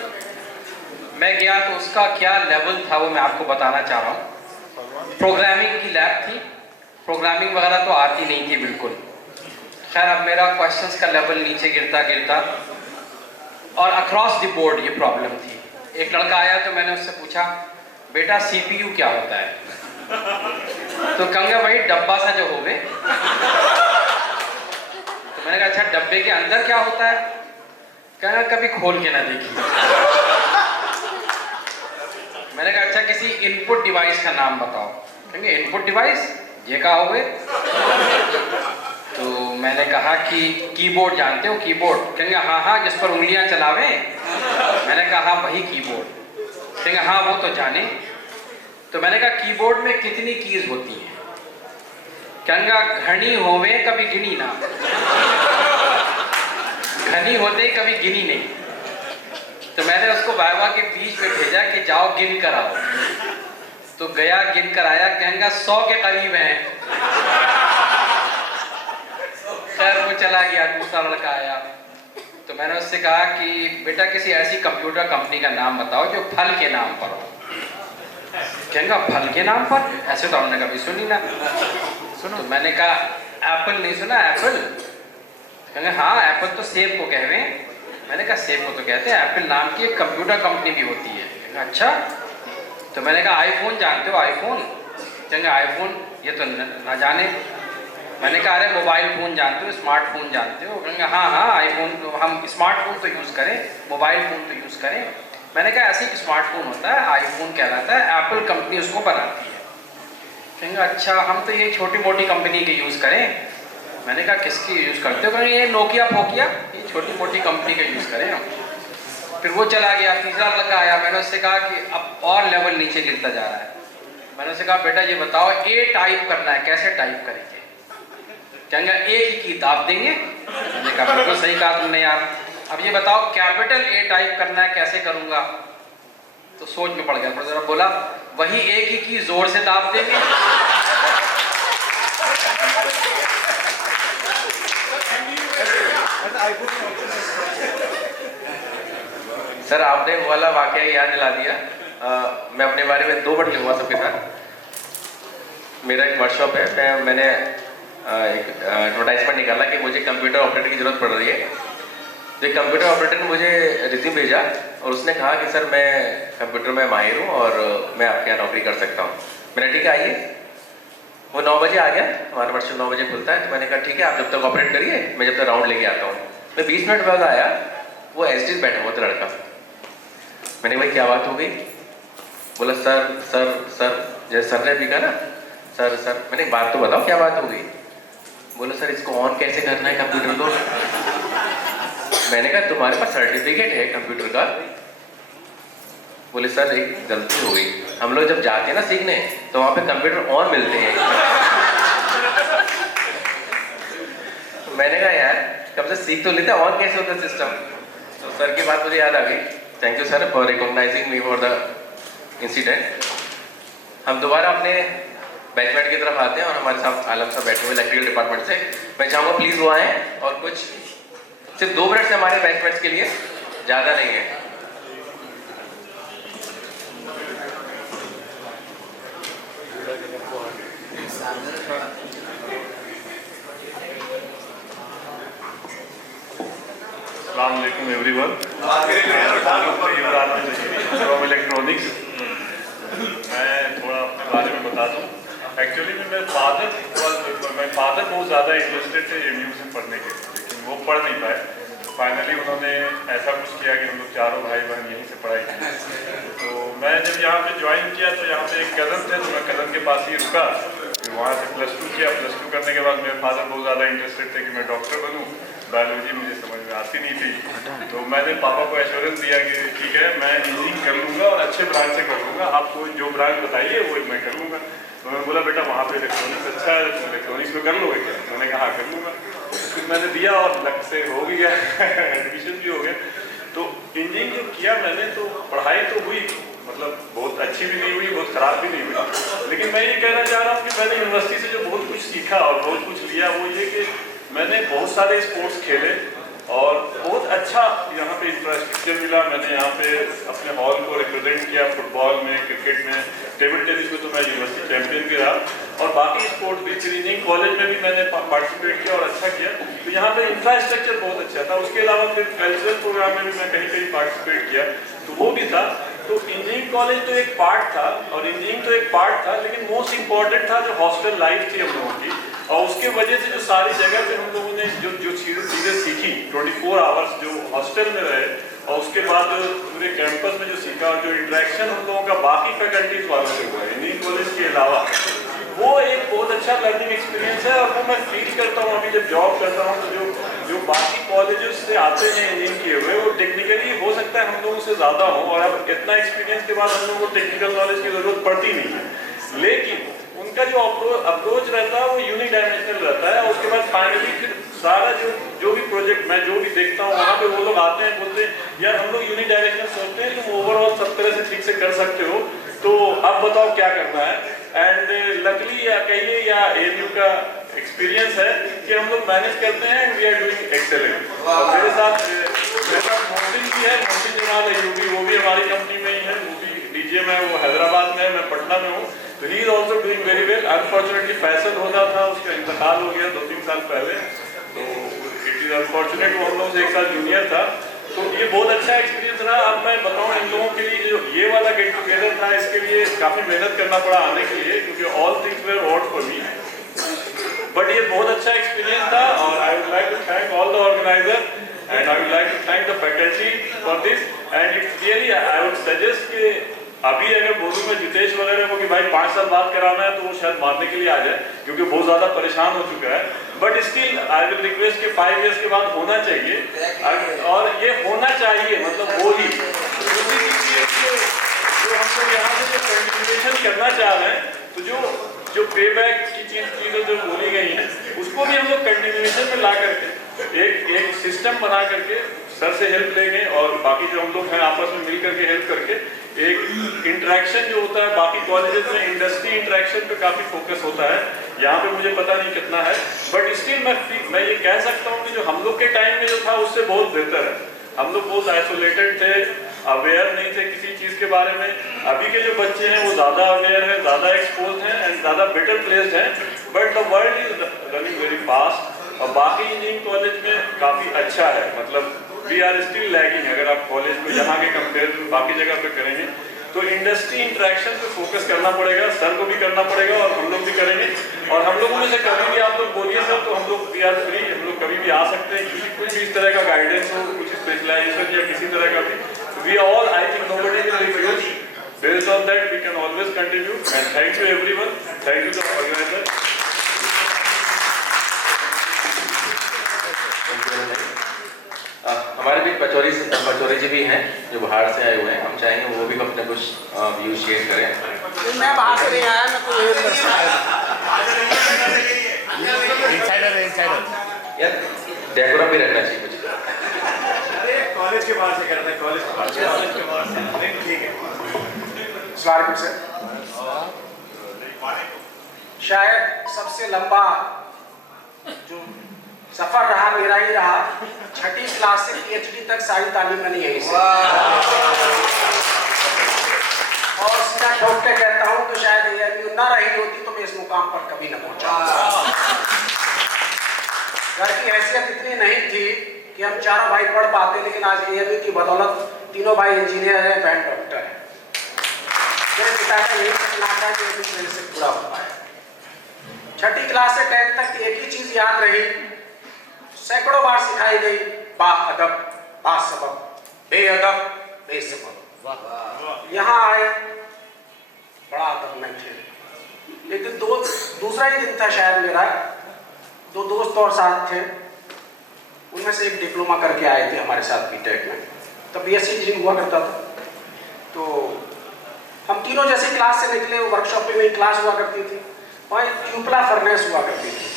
मैं गया तो उसका क्या लेवल था वो मैं आपको बताना चाह रहा हूँ। प्रोग्रामिंग की लैब थी, प्रोग्रामिंग वगैरह तो आती नहीं थी बिल्कुल। खैर अब मेरा क्वेश्चंस का लेवल नीचे गिरता गिरता और अक्रॉस द बोर्ड ये प्रॉब्लम थी। एक लड़का आया तो मैंने उससे पूछा, बेटा CPU क्या होता है? तो कहूँगा भाई डब्बा सा जो होवे। तो मैंने कहा अच्छा डब्बे के अंदर क्या होता है? कहना कभी खोल के ना देखी। मैंने कहा अच्छा किसी इनपुट डिवाइस का नाम बताओ। कहेंगे इनपुट डिवाइस ये का होवे? तो मैंने कहा कि कीबोर्ड जानते हो कीबोर्ड? कहेंगे हाँ हाँ जिस पर उंगलियां चलावे। मैंने कहा हाँ वही कीबोर्ड। कहेंगे हाँ वो तो जाने। तो मैंने कहा कीबोर्ड में कितनी कीज होती हैं? कहेंगे घनी होवे कभी गिनी ना, घनी होते कभी गिनी नहीं। तो मैंने उसको वाइवा के बीच में भेजा कि जाओ गिन कर आओ। तो गया गिन कर आया, कहेंगे 100 के करीब हैं। खैर वो चला गया, दूसरा लड़का आया। तो मैंने उससे कहा कि बेटा किसी ऐसी कंप्यूटर कंपनी का नाम बताओ जो फल के नाम पर हो। कहेंगे फल के नाम पर? ऐसे तो हमने कभी सुनी ना। तो मैंने कहा एप्पल नहीं सुना? एप्पल? कहेंगे हाँ एप्पल तो सेब को कहवे। मैंने कहा सेब को तो कहते हैं, एप्पल नाम की एक कंप्यूटर कंपनी भी होती है। कहेंगे अच्छा। तो मैंने कहा आईफोन जानते हो? आईफोन? कहेंगे आईफोन ये तो ना जाने। मैंने कहा अरे मोबाइल फ़ोन जानते हो, स्मार्टफोन जानते हो? कहेंगे हाँ हाँ आईफोन तो हम स्मार्टफोन तो यूज़ करें, मोबाइल फ़ोन तो यूज़ करें। मैंने कहा ऐसे ही स्मार्टफोन होता है, आईफोन कहलाता है, एप्पल कंपनी उसको बनाती है। कहेंगे अच्छा हम तो ये छोटी मोटी कंपनी के यूज़ करें। मैंने कहा किसकी यूज़ करते हो? कहेंगे ये नोकिया फोकिया, ये छोटी मोटी कंपनी का यूज़ करें हम। फिर वो चला गया, तीसरा लड़का आया। मैंने उससे कहा कि अब और लेवल नीचे गिरता जा रहा है। मैंने उससे कहा बेटा ये बताओ ए टाइप करना है, कैसे टाइप करेंगे? कहेंगे एक ही की दाब देंगे। मैंने कहा बिल्कुल सही कहा तुमने यार। अब ये बताओ कैपिटल ए टाइप करना है, कैसे करूँगा? तो सोच में पड़ गया। फिर जरा बोला वही एक ही की जोर से दाब देंगे। सर आपने वाला वाकया याद दिला दिया। मैं अपने बारे में 2 बार लिखवा सबके साथ। मेरा एक वर्कशॉप है, मैंने एक एडवर्टाइजमेंट निकाला कि मुझे कंप्यूटर ऑपरेटर की ज़रूरत पड़ रही है। तो एक कंप्यूटर ऑपरेटर ने मुझे रिज्यूम भेजा और उसने कहा कि सर मैं कंप्यूटर में माहिर हूँ और मैं आपके यहाँ नौकरी कर सकता हूँ। मैंने ठीक है आइए। वो 9 बजे आ गया, हमारा वर्कशॉप 9 बजे खुलता है। तो मैंने कहा ठीक है आप जब तक ऑपरेट करिए, मैं जब तक राउंड लेके आता हूँ। मैं 20 मिनट बाद आया, वो एसडी बैठा हुआ था लड़का। मैंने भाई क्या बात हो गई? बोला सर सर सर, जैसे सर ने भी कहा ना सर सर। मैंने बात तो बताओ क्या बात हो गई? बोला सर इसको ऑन कैसे करना है कंप्यूटर को? मैंने कहा तुम्हारे पास सर्टिफिकेट है कंप्यूटर का? बोले सर एक गलती हो गई, हम लोग जब जाते हैं ना सीखने तो वहाँ पे कंप्यूटर ऑन मिलते हैं। मैंने कहा यार कब से सीख तो लेते, ऑन कैसे होता है सिस्टम? तो सर की बात मुझे याद आ गई। Thank you sir for recognising me for the incident. हम दोबारा अपने बैचमेट की तरफ आते हैं और हमारे साथ आलम साहब बैठे हुए इलेक्ट्रिकल डिपार्टमेंट से। मैं चाहूँगा प्लीज़ वो आएँ और कुछ सिर्फ 2 मिनट से हमारे बैचमेट्स के लिए, ज़्यादा नहीं है। अस्सलाम वालेकुम एवरीवन। From electronics. मैं थोड़ा अपने बारे में बता दूं। एक्चुअली में मेरे फादर बहुत ज़्यादा इंटरेस्टेड थे एमयू से पढ़ने के, लेकिन वो पढ़ नहीं पाए। फाइनली उन्होंने ऐसा कुछ किया कि हम लोग चारों भाई बहन यहीं से पढ़ाई की। तो मैं जब यहाँ पे ज्वाइन किया तो यहाँ पे एक कज़न थे, तो मैं कज़न के पास ही रुका। फिर वहाँ से +2 किया। +2 करने के बाद मेरे फादर बहुत ज़्यादा इंटरेस्टेड थे कि मैं डॉक्टर बनूँ। बायोलॉजी मुझे समझ में आती नहीं थी, तो मैंने पापा को एश्योरेंस दिया कि ठीक है मैं इंजीनियरिंग कर लूँगा और अच्छे ब्रांच से कर लूँगा, आपको जो ब्रांच बताइए वो मैं कर लूँगा। तो मैं बोला बेटा वहाँ पे इलेक्ट्रॉनिक्स अच्छा है, तुम इलेक्ट्रॉनिक्स में कर लोगे क्या? मैंने कहा कर लूँगा। फिर मैंने दिया और लक से हो भी गया, एडमिशन भी हो गया। तो इंजीनियरिंग जो किया मैंने, तो पढ़ाई तो हुई, मतलब बहुत अच्छी भी नहीं हुई, बहुत ख़राब भी नहीं हुई। लेकिन मैं ये कहना चाह रहा हूँ कि मैंने यूनिवर्सिटी से जो बहुत कुछ सीखा और बहुत कुछ लिया, वो ये कि मैंने बहुत सारे स्पोर्ट्स खेले और बहुत अच्छा यहाँ पे इंफ्रास्ट्रक्चर मिला। मैंने यहाँ पे अपने हॉल को रिप्रेजेंट किया फुटबॉल में, क्रिकेट में, टेबल टेनिस में तो मैं यूनिवर्सिटी चैंपियन भी रहा और बाकी स्पोर्ट्स भी। इंजीनियरिंग कॉलेज में भी मैंने पार्टिसिपेट किया और अच्छा किया। तो यहाँ पे इंफ्रास्ट्रक्चर बहुत अच्छा था। उसके अलावा फिर कल्चरल प्रोग्राम में भी मैं कहीं कहीं पार्टिसिपेट किया, तो वो भी था। तो इंजीनियरिंग कॉलेज तो एक पार्ट था और इंजीनियरिंग तो एक पार्ट था, लेकिन मोस्ट इम्पॉर्टेंट था जो हॉस्टल लाइफ थी हम लोगों की। और उसके वजह से जो सारी जगह पे हम लोगों ने जो चीज़ें सीखी, 24 आवर्स जो हॉस्टल में रहे और उसके बाद पूरे कैंपस में जो सीखा और जो इंटरेक्शन हम लोगों का बाकी फैकल्टीज वालों से हुआ इंजीनियरिंग कॉलेज के अलावा, वो एक बहुत अच्छा लर्निंग एक्सपीरियंस है। और वो मैं फील करता हूँ अभी जब जॉब करता हूँ, तो जो बाकी कॉलेजेस से आते हैं इंजीनियरिंग किए हुए, वो टेक्निकली हो सकता है हम लोगों से ज़्यादा हो और अब इतना एक्सपीरियंस के बाद हम लोगों को टेक्निकल नॉलेज की ज़रूरत पड़ती नहीं है। लेकिन उनका जो अप्रोच रहता है वो यूनिडायमेंशनल रहता है। और उसके बाद फाइनली फिर सारा जो भी प्रोजेक्ट मैं जो भी देखता हूँ वहाँ पे वो लोग आते हैं, बोलते हैं यार हम लोग यूनिडायरेक्शनल सोचते हैं, तुम ओवरऑल सब तरह से ठीक से कर सकते हो, तो अब बताओ क्या करना है। एंड लकली या कहिए या एएमयू का एक्सपीरियंस है कि हम लोग मैनेज करते हैं and we are doing excellent. और मेरे साथ मोहसिन भी है, मोहसिन जमाल अयूबी, वो भी हमारी कंपनी में ही है, वो भी डीजे में, वो हैदराबाद में है, मैं पटना में हूँ। तो he is also doing very well. Unfortunately Faisal होना था, उसका इंतकाल हो गया 2-3 साल पहले, तो इट इज़ अनफॉर्चुनेट। वो हम लोग से 1 साल जूनियर था। तो ये बहुत अच्छा एक्सपीरियंस रहा। अब मैं बताऊँ इन लोगों के लिए जो ये वाला गेट टुगेदर था, इसके लिए काफ़ी मेहनत करना पड़ा आने के लिए, क्योंकि all things were odd for me, but ये बहुत अच्छा एक्सपीरियंस था। और I would like to thank all the organiser and I would like to thank the faculty for this. And it's really I would suggest कि अभी अगर बोलूँ मैं जितेश वगैरह को कि भाई 5 साल बाद कराना है, तो वो शायद मारने के लिए आ जाए, क्योंकि बहुत ज़्यादा परेशान हो चुका है। But still I will request कि 5 इयर्स के बाद होना चाहिए और ये होना चाहिए, मतलब वो ही जो हम लोग यहाँ से जो कंटिन्यूएशन करना चाह रहे हैं, तो जो पे बैक की चीज़ें जो बोली गई हैं, उसको भी हम लोग कंटिन्यूएशन में ला करके एक सिस्टम बना करके सर से हेल्प लेंगे और बाकी जो हम लोग हैं आपस में मिल करके हेल्प करके एक इंटरेक्शन जो होता है बाकी कॉलेजेस में इंडस्ट्री इंटरेक्शन पे काफ़ी फोकस होता है। यहाँ पे मुझे पता नहीं कितना है, बट स्टिल मैं ये कह सकता हूँ कि जो हम लोग के टाइम में जो था उससे बहुत बेहतर है। हम लोग बहुत आइसोलेटेड थे, अवेयर नहीं थे किसी चीज़ के बारे में। अभी के जो बच्चे हैं वो ज़्यादा अवेयर है, ज़्यादा एक्सपोज हैं एंड ज़्यादा बेटर प्लेस्ड हैं, but the world is running very fast. और बाकी इंजीनियरिंग कॉलेज में काफ़ी अच्छा है, मतलब वी आर स्टिल लैगिंग। अगर आप कॉलेज को यहाँ के कंपेयर बाकी जगह पे करेंगे तो इंडस्ट्री इंटरेक्शन पे फोकस करना पड़ेगा, सर को भी करना पड़ेगा और हम लोग भी करेंगे। और हम लोगों में से कभी भी आप लोग बोलिए सर तो हम लोग वी आर फ्री, हम लोग कभी भी आ सकते हैं। किसी कुछ भी इस तरह का गाइडेंस हो, कुछ स्पेशलाइजेशन या किसी तरह का भी, we all I think nobody will refuse. Based on that we can always continue and thank you everyone, thank you the organiser. हमारे भी पचौरी जी भी हैं जो बाहर से आए हुए हैं, हम चाहेंगे वो भी अपने कुछ व्यू शेयर करें। मैं बाहर से नहीं आया, मैं तो यार डेकोरम भी रखना चाहिए मुझे। कॉलेज के बाहर से करते हैं, कॉलेज के बाहर से ठीक है। अस्सलाम सर, शायद सबसे लंबा जो सफर रहा मेरा ही रहा, छठी क्लास से PhD तक सारी तालीम मैंने यही से। और सीधा ठोक के कहता हूँ कि शायद AMU ना रही होती तो मैं इस मुकाम पर कभी न पहुंचा। घर की हैसियत इतनी नहीं थी कि हम चारों भाई पढ़ पाते, लेकिन आज AMU की बदौलत तीनों भाई इंजीनियर हैं, बहन डॉक्टर है। मेरे पिता का यही सपना था कि AMU मेरे से पूरा हो पाए। छठी क्लास से 10th तक एक ही चीज याद रही, सैकड़ों बार सिखाई गई, बा अदब बा सबब, बेअदब बेसबब। यहाँ आए बड़ा अदब में थे, लेकिन दूसरा ही दिन था शायद मेरा, दो दोस्त और साथ थे, उनमें से एक डिप्लोमा करके आए थे हमारे साथ BTech में, तब BSc इंजीनियरिंग हुआ करता था। तो हम तीनों जैसे क्लास से निकले, वर्कशॉप में मेरी क्लास हुआ करती थी, वहाँ ट्यूबला फर्नेस हुआ करती थी।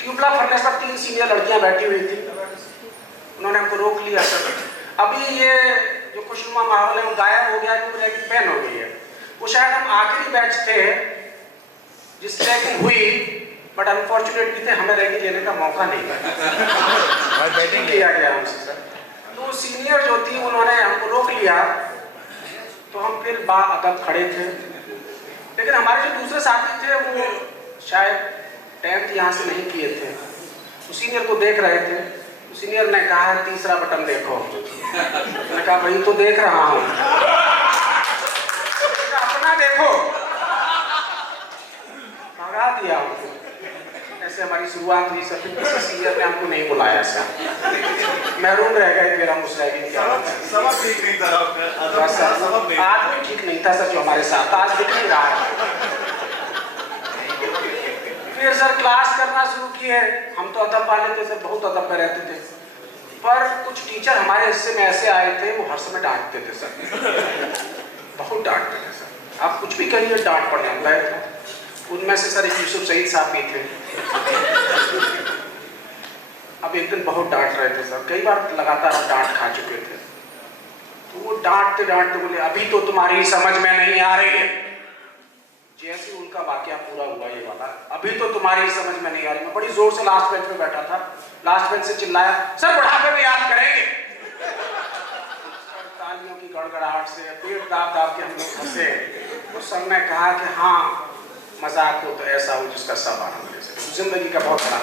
ट्यूबला फर्नेस पर 3 सीनियर लड़कियां बैठी हुई थी, उन्होंने हमको रोक लिया। सर अभी ये जो खुशनुमा माहौल है वो गायब हो गया, क्योंकि रैगिंग बैन हो गई है। वो शायद हम आखिरी बैच थे जिस रैगिंग हुई, बट अनफॉर्चुनेटली थे, हमें रैगिंग लेने का मौका नहीं किया गया हमसे। सर तो सीनियर जो थी उन्होंने हमको रोक लिया, तो हम फिर बाअदब खड़े थे। लेकिन हमारे जो दूसरे साथी थे वो शायद 10th यहाँ से नहीं किए थे, तो सीनियर को देख रहे थे। तो सीनियर ने कहा तीसरा बटन देखो, मैंने कहा वही तो देख रहा हूँ। अपना देखो, भगा दिया हमको। ऐसे हमारी शुरुआत हुई। सब किसी सीनियर ने हमको नहीं बुलाया, सर महरून रह गए फिर हम उस रैगिंग के। सबक ठीक नहीं था, आदमी ठीक नहीं था सर जो हमारे साथ आज दिख नहीं रहा है। फिर सर क्लास करना शुरू किए, हम तो अदब वाले थे सर, बहुत अदब में रहते थे, पर कुछ टीचर हमारे हिस्से में ऐसे आए थे वो हर समय डांटते थे सर, बहुत डांटते थे सर। आप कुछ भी कहिए डांट पड़ जाता है। उनमें से सर एक यूसुफ सईद साहब भी थे। अब एक दिन बहुत डांट रहे थे सर, कई बार लगातार हम डांट खा चुके थे। तो वो डांटते डांटते बोले अभी तो तुम्हारी समझ में नहीं आ रही है। जैसे उनका वाकया पूरा हुआ ये वाला, अभी तो तुम्हारी समझ में नहीं आ रही। मैं बड़ी जोर से लास्ट बेंच पे बैठा था, लास्ट बेंच से चिल्लाया सर बुढ़ापे में याद करेंगे। तालियों की गड़गड़ाहट से पेट दाब दाब के हम लोग हंसे। उस सर ने कहा कि हाँ मजाक हो तो ऐसा हो जिसका सब आनंद ले सके। जिंदगी का बहुत बड़ा।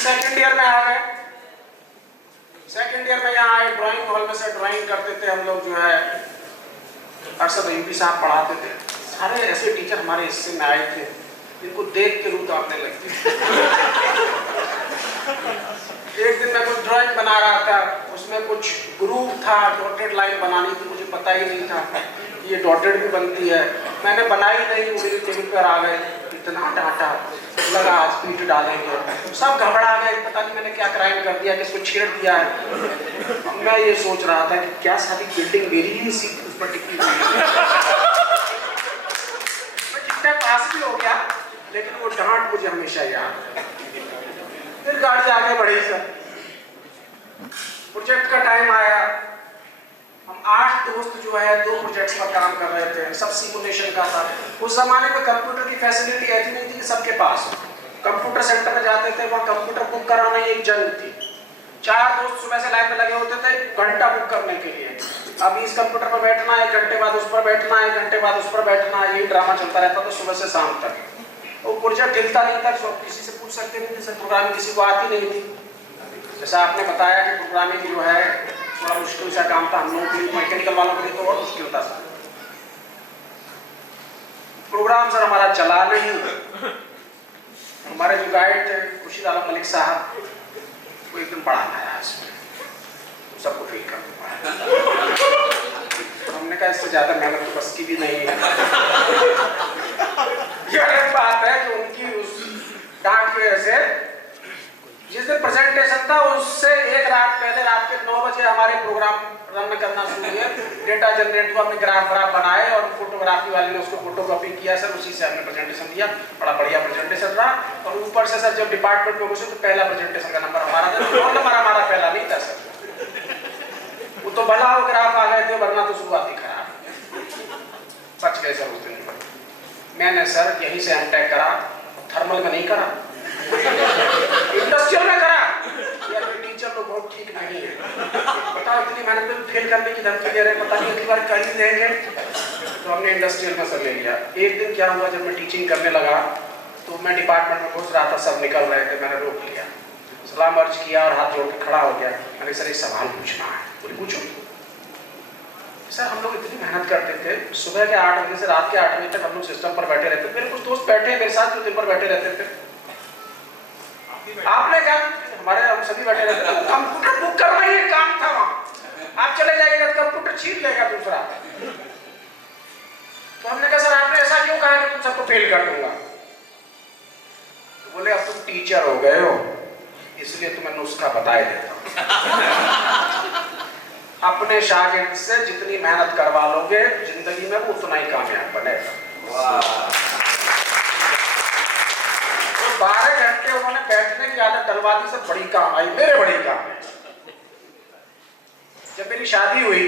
सेकेंड ईयर में आ गए। सेकेंड ईयर में यहाँ आए, ड्राइंग हॉल में से ड्राइंग करते थे हम लोग। जो है अरशद अयूबी साहब पढ़ाते थे। सारे ऐसे टीचर हमारे हिस्से में आए थे जिनको देख के रूह कांपने लगती। एक दिन मैं कुछ ड्राइंग बना रहा था, उसमें कुछ ग्रुप था, डॉटेड लाइन बनानी थी, मुझे पता ही नहीं था ये डॉटेड भी बनती है। मैंने बनाई नहीं, मेरे टेबल पर आ गए, इतना डांटा, लगा आज पीट डालेंगे। सब घबरा गए, पता नहीं मैंने क्या क्राइम कर दिया, किसको छेड़ दिया है। मैं ये सोच रहा था कि क्या सारी बिल्डिंग मेरी ही सी उस पर टिकी हुई है। मैं ठीक पास भी हो गया, लेकिन वो डांट मुझे हमेशा याद है। फिर गाड़ी आगे बढ़ी सर, प्रोजेक्ट का टाइम आया। हम 8 दोस्त जो है 2 प्रोजेक्ट्स पर काम कर रहे थे, सब सिमुलेशन का था। उस जमाने में कंप्यूटर की फैसिलिटी ऐसी नहीं थी कि सबके पास हो। कंप्यूटर सेंटर में जाते थे, वहाँ कंप्यूटर बुक कराना एक जंग थी। 4 दोस्त सुबह से लाइन में लगे होते थे घंटा बुक करने के लिए। अब इस कंप्यूटर पर बैठना, 1 घंटे बाद उस पर बैठना, 1 घंटे बाद उस पर बैठना, यही ड्रामा चलता रहता था सुबह से शाम तक। वो प्रोजेक्ट हिलता नहीं था, किसी से पूछ सकते नहीं थे सर, प्रोग्रामिंग किसी को आती नहीं थी। जैसा आपने बताया कि प्रोग्रामिंग जो है थोड़ा मुश्किल सा काम था, हम लोगों के लिए, मैकेनिकल वालों के लिए तो और मुश्किल था सर। प्रोग्राम सर हमारा चला नहीं। हमारे जो गाइड थे खुर्शीद आलम मलिक साहब, वो एक दिन पढ़ाना है आज सबको फील कर तो हमने कहा इससे ज्यादा मेहनत तो बस की भी नहीं है। ये अलग बात है कि उनकी उस डांट की वजह से जिस दिन प्रेजेंटेशन था उससे 1 रात पहले रात के 9 बजे हमारे प्रोग्राम रन करना शुरू हुए। डेटा जनरेट हुआ, हमने ग्राफ बनाए और फोटोग्राफी वाले ने उसको फोटोकॉपी किया सर, उसी से हमने प्रेजेंटेशन दिया। बड़ा बढ़िया प्रेजेंटेशन रहा। और ऊपर से सर जब डिपार्टमेंट में घुसे तो पहला प्रेजेंटेशन का नंबर हमारा था, रोल नंबर हमारा पहला नहीं था सर। वो तो भला हो ग्राफ आ गए थे, वरना तो शुरुआत ही खराब। बच गए सर उस दिन। मैंने सर यहीं से एमटेक करा, थर्मल में नहीं करा, इंडस्ट्रियल में करा। यार टीचर लोग बहुत ठीक नहीं है, बताओ इतनी मेहनत में फेल करने की धमकी दे रहे हैं, पता नहीं अगली बार कर ही देंगे। तो हमने इंडस्ट्रियल में सर ले लिया। एक दिन क्या हुआ, जब मैं टीचिंग करने लगा तो मैं डिपार्टमेंट में घुस रहा था, सब निकल रहे थे, मैंने रोक लिया, सलाम अर्ज किया और हाथ जोड़ के खड़ा हो गया। मैंने सर एक सवाल पूछना है। बोले पूछो। सर हम लोग इतनी मेहनत करते थे, सुबह के 8 बजे से रात के 8 बजे तक हम लोग सिस्टम पर बैठे रहते थे। मेरे कुछ दोस्त बैठे मेरे साथ जो दिन पर बैठे रहते थे। आपने कहा हमारे हम सभी बैठे रहते थे, कंप्यूटर बुक करना ही काम था वहां। आप चले जाइएगा कंप्यूटर छीन लेगा दूसरा। तो हमने कहा सर आपने ऐसा क्यों कहा कि तुम सबको फेल कर दूंगा। तो बोले अब तुम टीचर हो गए हो इसलिए तुम्हें नुस्खा बता ही देता हूं। अपने शागिर्द से जितनी मेहनत करवा लोगे जिंदगी में वो उतना ही कामयाब बनेगा। तो 12 घंटे उन्होंने बैठने की आदत डलवा दी, सब बड़ी काम आई, मेरे बड़ी काम है। जब मेरी शादी हुई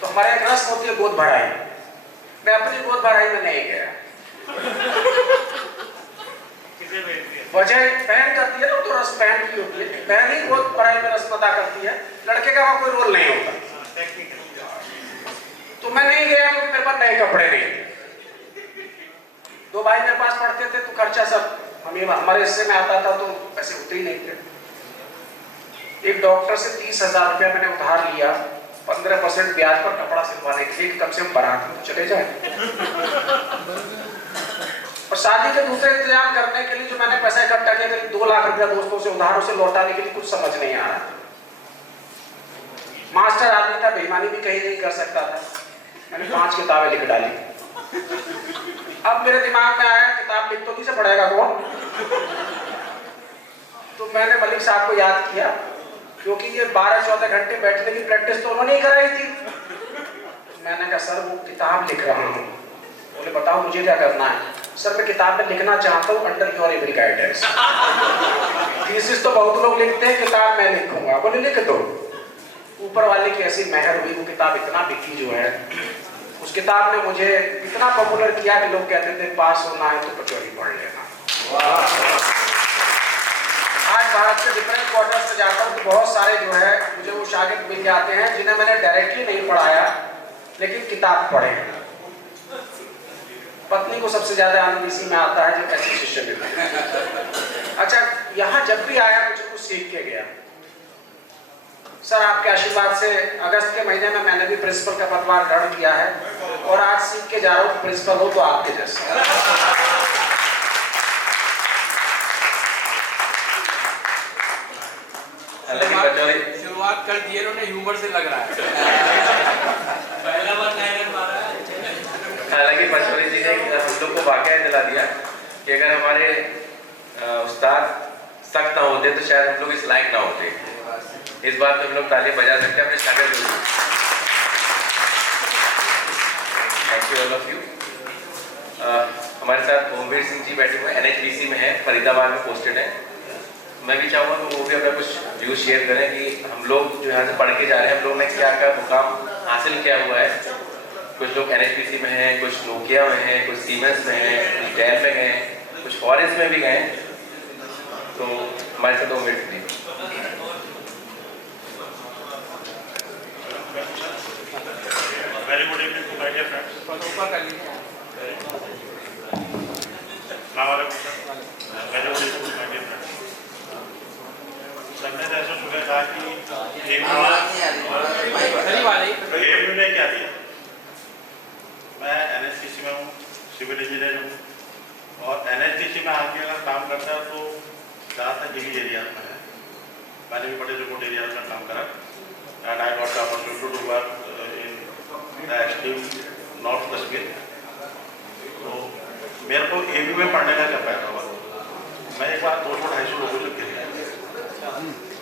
तो हमारे एक रस्म होती है गोद भराई। मैं अपनी गोद भराई में नहीं गया। वजह बहन करती है ना, तो रस्म बहन की होती है, बहन ही गोद भराई में रस्म अदा करती है, लड़के का वहां कोई रोल नहीं होता। तो मैं नहीं गया क्योंकि मेरे पास नए कपड़े नहीं थे। 2 भाई मेरे पास पढ़ते थे तो खर्चा सब हमारे हिस्से में आता था, तो पैसे होते ही नहीं थे। एक डॉक्टर से 30,000 रुपया मैंने उधार लिया 15% ब्याज पर कपड़ा सिलवाने के लिए, कम से कम बारात में चले जाए। और शादी के दूसरे इंतजाम करने के लिए जो मैंने पैसा इकट्ठा किया, करीब 2 लाख रुपया दोस्तों से उधार, उसे लौटाने के लिए कुछ समझ नहीं आ रहा। मास्टर आदमी था, बेईमानी भी कहीं नहीं कर सकता था। मैंने 5 किताबें लिख डाली। अब मेरे दिमाग में आया किताब लिख तो नहीं से पढ़ेगा कौन। तो मैंने मलिक साहब को याद किया, क्योंकि ये 12-14 घंटे बैठने की प्रैक्टिस तो उन्होंने ही कराई थी। मैंने कहा सर वो किताब लिख रहा हूँ। बोले बताओ मुझे क्या करना है। सर मैं किताब में लिखना चाहता हूँ under your every guidance. Thesis तो बहुत लोग लिखते हैं, किताब मैं लिखूंगा। बोले लिख दो। ऊपर वाले की ऐसी मेहर हुई, वो किताब इतना बिकी जो है, उस किताब ने मुझे इतना पॉपुलर किया कि लोग कहते थे पास होना है तो पचौड़ी पढ़ लेना। आज भारत के डिफरेंट क्वार्टर्स से जाता हूँ तो बहुत सारे जो है मुझे वो शागिर्द मिल जाते हैं जिन्हें मैंने डायरेक्टली नहीं पढ़ाया लेकिन किताब पढ़े। पत्नी को सबसे ज्यादा आनंद इसी में आता है जब ऐसे शिष्य मिलते हैं। अच्छा यहाँ जब भी आया मुझे कुछ सीख के गया। सर आपके आशीर्वाद से अगस्त के महीने में मैंने भी प्रिंसिपल का पदभार ग्रहण किया है और आज सीख के जा रहा हूँ प्रिंसिपल हो तो आपके जैसे। शुरुआत कर दी उन्होंने, ह्यूमर से लग रहा है। पहला बार नहीं मारा। हालांकि पचौरी जी ने हम लोग को वाकया दिला दिया कि अगर हमारे उस्ताद सख्त ना होते तो शायद हम लोग इस लायक ना होते। इस बात में हम लोग ताली बजा सकते हैं अपने शागिर्द को। Thank you all of you. हमारे साथ ओमवीर सिंह जी बैठे हुए हैं, NHPC में है, फरीदाबाद में पोस्टेड है। मैं भी चाहूँगा कि वो भी अपना कुछ व्यूज शेयर करें कि हम लोग जो यहाँ से पढ़ के जा रहे हैं, हम लोग ने क्या क्या मुकाम हासिल किया हुआ है। कुछ लोग NHPC में हैं, कुछ नोकिया में हैं, कुछ सीमेंस में हैं, कुछ डेल में गए, कुछ फॉरेस्ट में भी गए। तो हमारे से 2 मिनट दी। Very good evening to my dear friends. ऊपर कर लीजिए। अस्सलाम वालेकुम sir. Very good evening to my dear friends. सबने जैसे सुबह कहा कि एएमयू ने क्या दिया। मैं एनएचटीसी में हूँ, सिविल इंजीनियर हूँ, और एनएचटीसी में आके अगर काम करता है तो ज़्यादातर हिली एरिया में है। मैंने भी बड़े रिमोट एरिया में काम करा and I got the opportunity to work in the extreme north Kashmir. तो मेरे को एएमयू में पढ़ने का क्या फायदा हुआ। मैं एक बार 200-250 लोगों से गिर गया,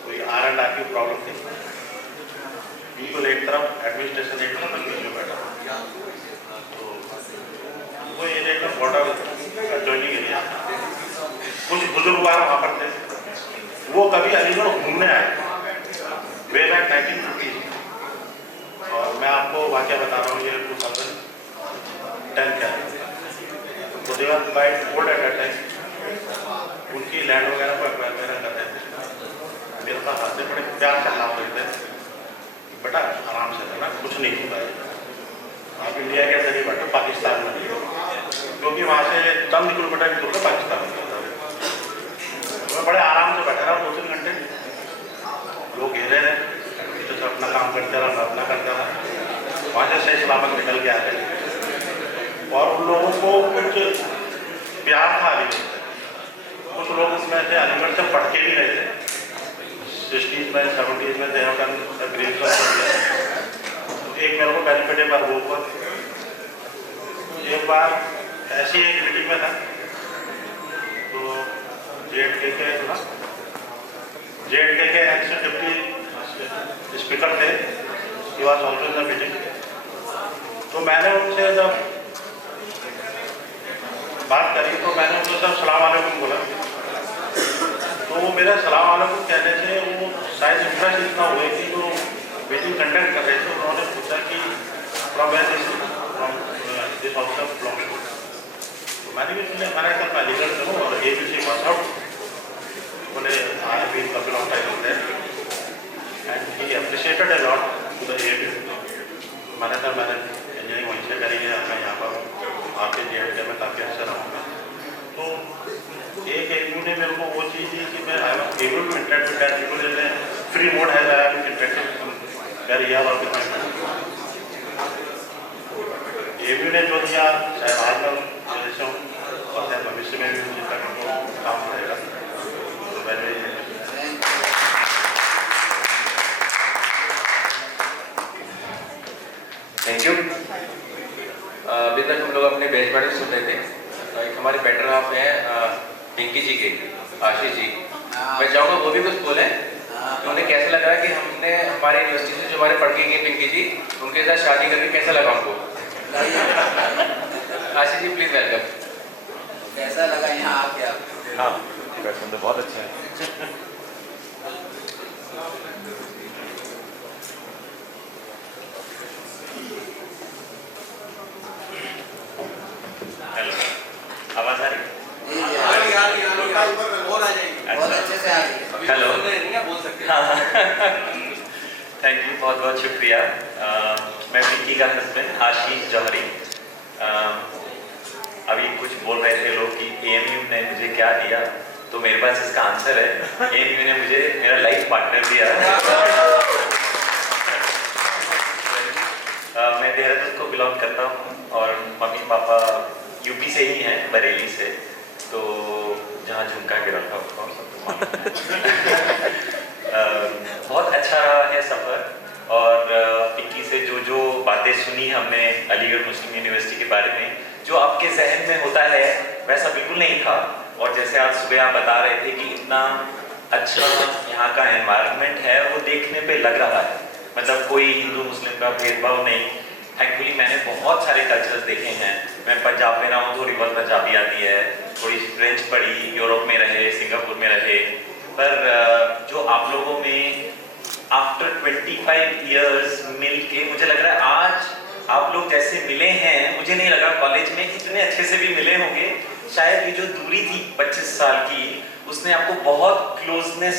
कोई R&R की प्रॉब्लम थी, बिल्कुल एक तरफ एडमिनिस्ट्रेशन एक तरफ मैं बीच में बैठा। तो वो एरिया का बॉर्डर ज्वाइनिंग एरिया, कुछ बुजुर्ग वहाँ पर थे, वो कभी अलीगढ़ घूमने आए वे बैक 1950। और मैं आपको वाक़या बता रहा हूँ, ये 2010 का है। तो they were quite old at that time, उनकी लैंड वगैरह को एक्वायर वगैरह कर रहे थे। मेरे पास आते बड़े प्यार से हाथ रखते थे, बेटा आराम से रहना, कुछ नहीं होता है, आप इंडिया के अंदर ही बैठो, पाकिस्तान में नहीं, क्योंकि वहाँ से चंद किलोमीटर की दूर पर पाकिस्तान में होता है। मैं बड़े आराम से बैठा रहा 2-3 घंटे, लोग घेरे रहे, तो सब अपना काम करते रहा, मैं अपना करता रहा, वहाँ से सही सलामत निकल के आ गए। और उन लोगों को कुछ प्यार था अलीगढ़, कुछ लोग उसमें से अलीगढ़ से पढ़ के भी रहे थे, 60s में 70s में ग्रेजुएशन कर लिया। एक मेरे को बेनिफिट एक बार वो हुआ, एक बार ऐसी एक मीटिंग में था, तो JNK के एक्स डिप्टी स्पीकर थे, he was also in the meeting. तो मैंने उनसे जब बात करी तो मैंने उनसे सब सलाम वालेकुम बोला। तो वो मेरा सलाम वालेकुम कहने से वो शायद इंप्रेस इतना हुए कि जो मीटिंग कंडक्ट कर रहे थे उन्होंने पूछा कि from where this officer belong to. तो मैंने भी सुना, मैंने कहा मैं अलीगढ़ से हूँ और ABC पास आउट। बोले I have been for long time there and he appreciated a lot to the AMU। मैंने कहा मैंने इंजीनियरिंग वहीं से करी है, मैं यहाँ पर आपके JNK में काफ़ी अच्छा रहूँगा। तो एक AMU ने मेरे को वो चीज़ दी कि मैं I was able to interact with that people in free mode has I have interacted very year और विद माय AMU ने जो दिया, शायद आज मैं जैसे हूँ और शायद भविष्य में भी मुझे तक काम करेगा। तो मैंने थैंक यू। अभी तक हम लोग अपने बेंचमार्क सुन रहे थे। एक हमारे बेटर हाफ हैं पिंकी जी के, आशीष जी, मैं चाहूँगा वो भी कुछ बोलें। उन्हें कैसा लग रहा है कि हमने हमारे यूनिवर्सिटी से जो हमारे पढ़ के गए पिंकी जी, उनके साथ शादी करके कैसा लगा उनको? Ashish ji please welcome. कैसा लगा यहाँ आके आप? हाँ वैसे तो बहुत अच्छा है। हेलो, आवाज आ रही? बहुत अच्छे से आ रही है। हेलो, बोल सकते हाँ थैंक यू, बहुत बहुत शुक्रिया। मैं पिंकी का हस्बैंड आशीष जौहरी। अभी कुछ बोल रहे थे लोग कि AMU ने मुझे क्या दिया, तो मेरे पास इसका आंसर है। AMU ने मुझे मेरा लाइफ पार्टनर दिया। मैं देहरादून को बिलोंग करता हूँ और मम्मी पापा यूपी से ही हैं, बरेली से, तो जहाँ झुमका गिरा था उसको सबको मालूम है। बहुत अच्छा रहा है सफ़र, और पिंकी से जो जो बातें सुनी हमने अलीगढ़ मुस्लिम यूनिवर्सिटी के बारे में, जो आपके जहन में होता है वैसा बिल्कुल नहीं था। और जैसे आज सुबह आप बता रहे थे कि इतना अच्छा यहाँ का एनवायरनमेंट है, वो देखने पे लग रहा है, मतलब कोई हिंदू मुस्लिम का भेदभाव नहीं। थैंकफुली मैंने बहुत सारे कल्चर्स देखे हैं। मैं पंजाब में रहा हूँ तो रिवर पंजाबी आती है, थोड़ी फ्रेंच पढ़ी, यूरोप में रहे, सिंगापुर में रहे, पर जो आप लोगों में आफ्टर 25 ईयर्स मिल के मुझे लग रहा है आज आप लोग जैसे मिले हैं, मुझे नहीं लगा कॉलेज में इतने अच्छे से भी मिले होंगे। शायद ये जो दूरी थी 25 साल की, उसने आपको बहुत क्लोजनेस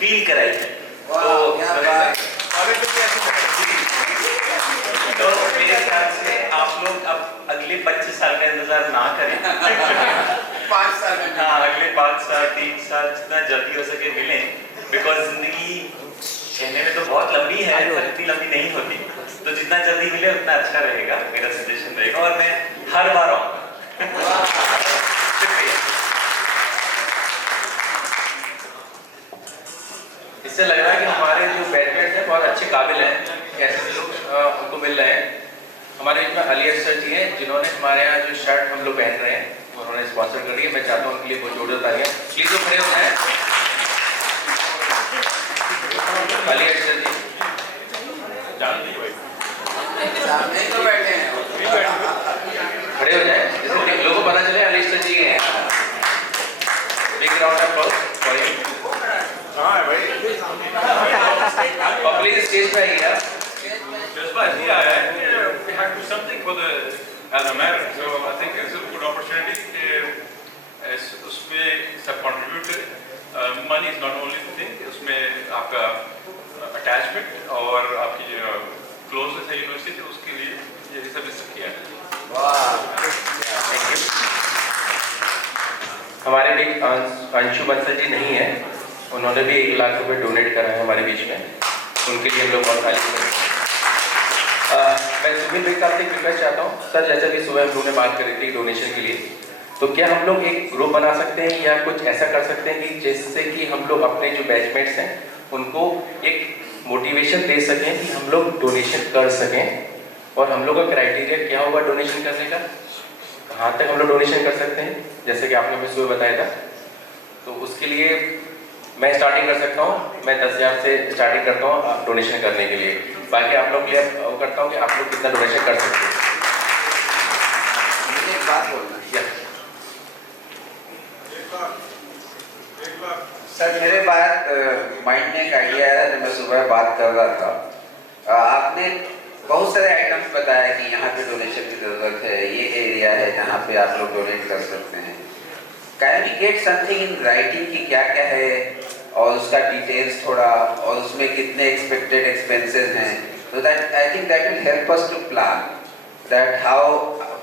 फील कराई है। तो मेरे ख्याल से आप लोग अब अगले 25 साल का इंतजार ना करें। 5 साल में, हाँ, अगले 5 साल 3 साल जितना जल्दी हो सके मिलें, बिकॉज जिंदगी कहने में तो बहुत लंबी है, इतनी लंबी नहीं होती, तो जितना जल्दी मिले उतना अच्छा रहेगा, मेरा सजेशन रहेगा, और मैं हर बार आऊँगा। शुक्रिया। इससे लग रहा है कि हमारे जो बैचमेट्स हैं बहुत अच्छे काबिल हैं, ऐसे लोग उनको मिल रहे हैं। हमारे इसमें अली सर जी हैं जिन्होंने हमारे यहाँ जो शर्ट हम लोग पहन रहे हैं उन्होंने स्पॉन्सर कर रही है। मैं चाहता हूँ उनके लिए बहुत जोरदार तालियां। प्लीज वो खड़े हो जाएं। अली सर जी खड़े हो जाएं, जैसे लोगों को पता चले अली सर जी हैं। Big round of applause for you. हाँ भाई, प्लीज स्टेज पे आइए यार। Just by here, we have to do something for the alumni, so I think it's a good opportunity. उसमें सब contribute करें. Money is not only the thing. उसमें आपका attachment और आपकी जो closeness है यूनिवर्सिटी से, उसके लिए ये सब किया है. Thank you. हमारे बीच अंशु बंसल जी नहीं है, उन्होंने भी 1 लाख रुपए डोनेट करा है हमारे बीच में, उनके लिए हम लोग बहुत तारीफ करें। मैं सुमित भाई साहब से एक रिक्वेस्ट चाहता हूँ सर, जैसे भी सुबह हम लोगों ने बात करी थी डोनेशन के लिए, तो क्या हम लोग एक ग्रुप बना सकते हैं या कुछ ऐसा कर सकते हैं कि जिससे कि हम लोग अपने जो बैचमेट्स हैं उनको एक मोटिवेशन दे सकें कि हम लोग डोनेशन कर सकें, और हम लोग का क्राइटेरिया क्या होगा डोनेशन करने का, कहाँ तक हम लोग डोनेशन कर सकते हैं, जैसे कि आपने मुझे सुबह बताया था। तो उसके लिए मैं स्टार्टिंग कर सकता हूँ, मैं 10,000 से स्टार्टिंग करता हूँ डोनेशन करने के लिए, बाकी आप लोग के लिए वो करता हूँ कि आप लोग कितना डोनेशन कर सकते हैं। मुझे एक बात बोलना है सर, मेरे बात माइंड में एक आइडिया है जब मैं सुबह बात कर रहा था। आपने बहुत सारे आइटम्स बताया कि यहाँ पे डोनेशन की ज़रूरत है, ये एरिया है जहाँ पे आप लोग डोनेट कर सकते हैं। Can we get something in writing कि क्या क्या है और उसका डिटेल्स थोड़ा, और उसमें कितने एक्सपेक्टेड एक्सपेंसेस हैं, so that I think that will help us to plan that how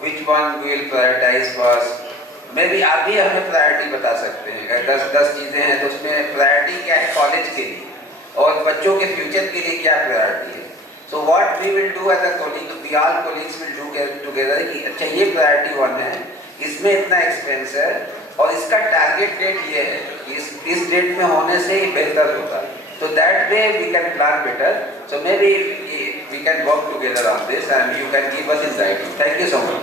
which one we will prioritize first. मे भी आप भी हमें प्रायोरिटी बता सकते हैं, अगर 10 चीज़ें हैं तो उसमें प्रायोरिटी क्या है कॉलेज के लिए और बच्चों के फ्यूचर के लिए क्या प्रायोरिटी है। So what we will do as a colleague, we all colleagues will do together कि अच्छा ये प्रायोरिटी 1 है, इसमें इतना एक्सपेंस है और इसका टारगेट डेट ये है, इस डेट में होने से ही बेहतर होता है। So that way we can plan better. So maybe we can work together on this and you can give us insight. Thank you so much.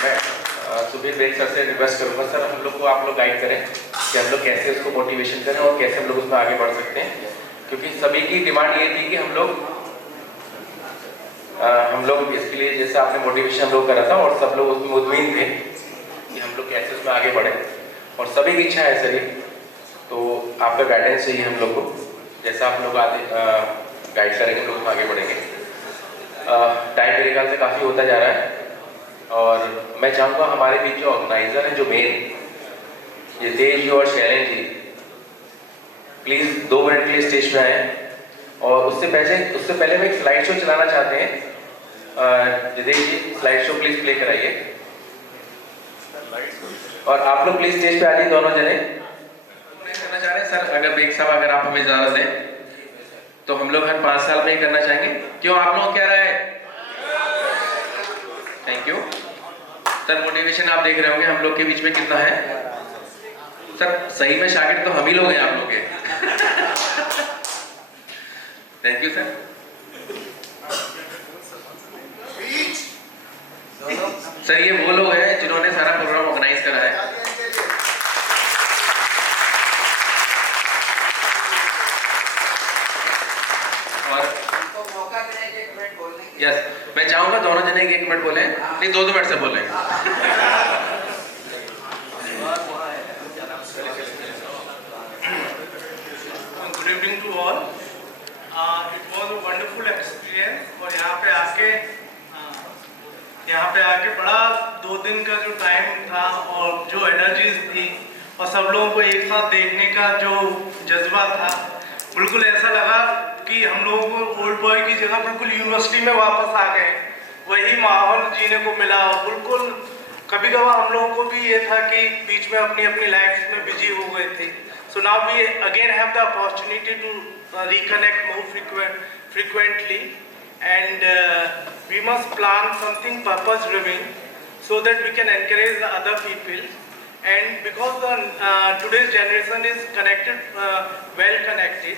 मैं सुबीर बेग सर से रिक्वेस्ट करूँगा सर, हम लोग को आप लोग गाइड करें कि हम लोग कैसे उसको मोटिवेशन करें और कैसे हम लोग उसमें आगे बढ़ सकते हैं, क्योंकि सभी की डिमांड ये थी कि हम लोग इसके लिए जैसे आपने मोटिवेशन हम लोग करा था और सब लोग उसमें मुतमईन थे कि हम लोग कैसे उसमें आगे बढ़े, और सभी की इच्छा है सर ये, तो आपका गाइडेंस चाहिए हम लोग को, जैसा आप लोग आगे गाइड करेंगे हम लोग आगे बढ़ेंगे। टाइम मेरे ख्याल से काफ़ी होता जा रहा है और मैं चाहूँगा हमारे बीच जो ऑर्गेनाइजर हैं, जो मेन यतेश जी और शैलेन जी, प्लीज़ 2 मिनट के लिए स्टेज पे आए, और उससे पहले मैं एक स्लाइड शो चलाना चाहते हैं। यतेश जी स्लाइड शो प्लीज़ प्ले कराइए, और आप लोग प्लीज़ स्टेज पे आ जाइए दोनों जने। करना चाह रहे हैं सर, अगर बेग साहब अगर आप हमें इजाजत दें तो हम लोग हर 5 साल में ही करना चाहेंगे, क्यों आप लोग क्या राय है? Thank you sir. मोटिवेशन आप देख रहे होंगे हम लोग के बीच में कितना है सर, सही में शागिर्द तो हम ही लोग हैं आप लोग के। Thank you sir. सर ये वो लोग हैं जिन्होंने सारा प्रोग्राम ऑर्गेनाइज करा है। यस, मैं चाहूंगा दोनों जने 1 मिनट बोले, नहीं 2 मिनट से बोले। Good evening to all. It was a wonderful experience, और यहाँ पे आके यहाँ पे आके बड़ा 2 दिन का जो टाइम था और जो एनर्जीज थी और सब लोगों को एक साथ देखने का जो जज्बा था, बिल्कुल ऐसा लगा कि हम लोगों को ओल्ड बॉय की जगह बिल्कुल यूनिवर्सिटी में वापस आ गए, वही माहौल जीने को मिला। और बिल्कुल कभी कभार हम लोगों को भी ये था कि बीच में अपनी अपनी लाइफ में बिजी हो गए थे। So now we again have the opportunity to reconnect more frequently, and we must plan something purpose driven so that we can encourage the other people. And because today's generation is connected, well connected,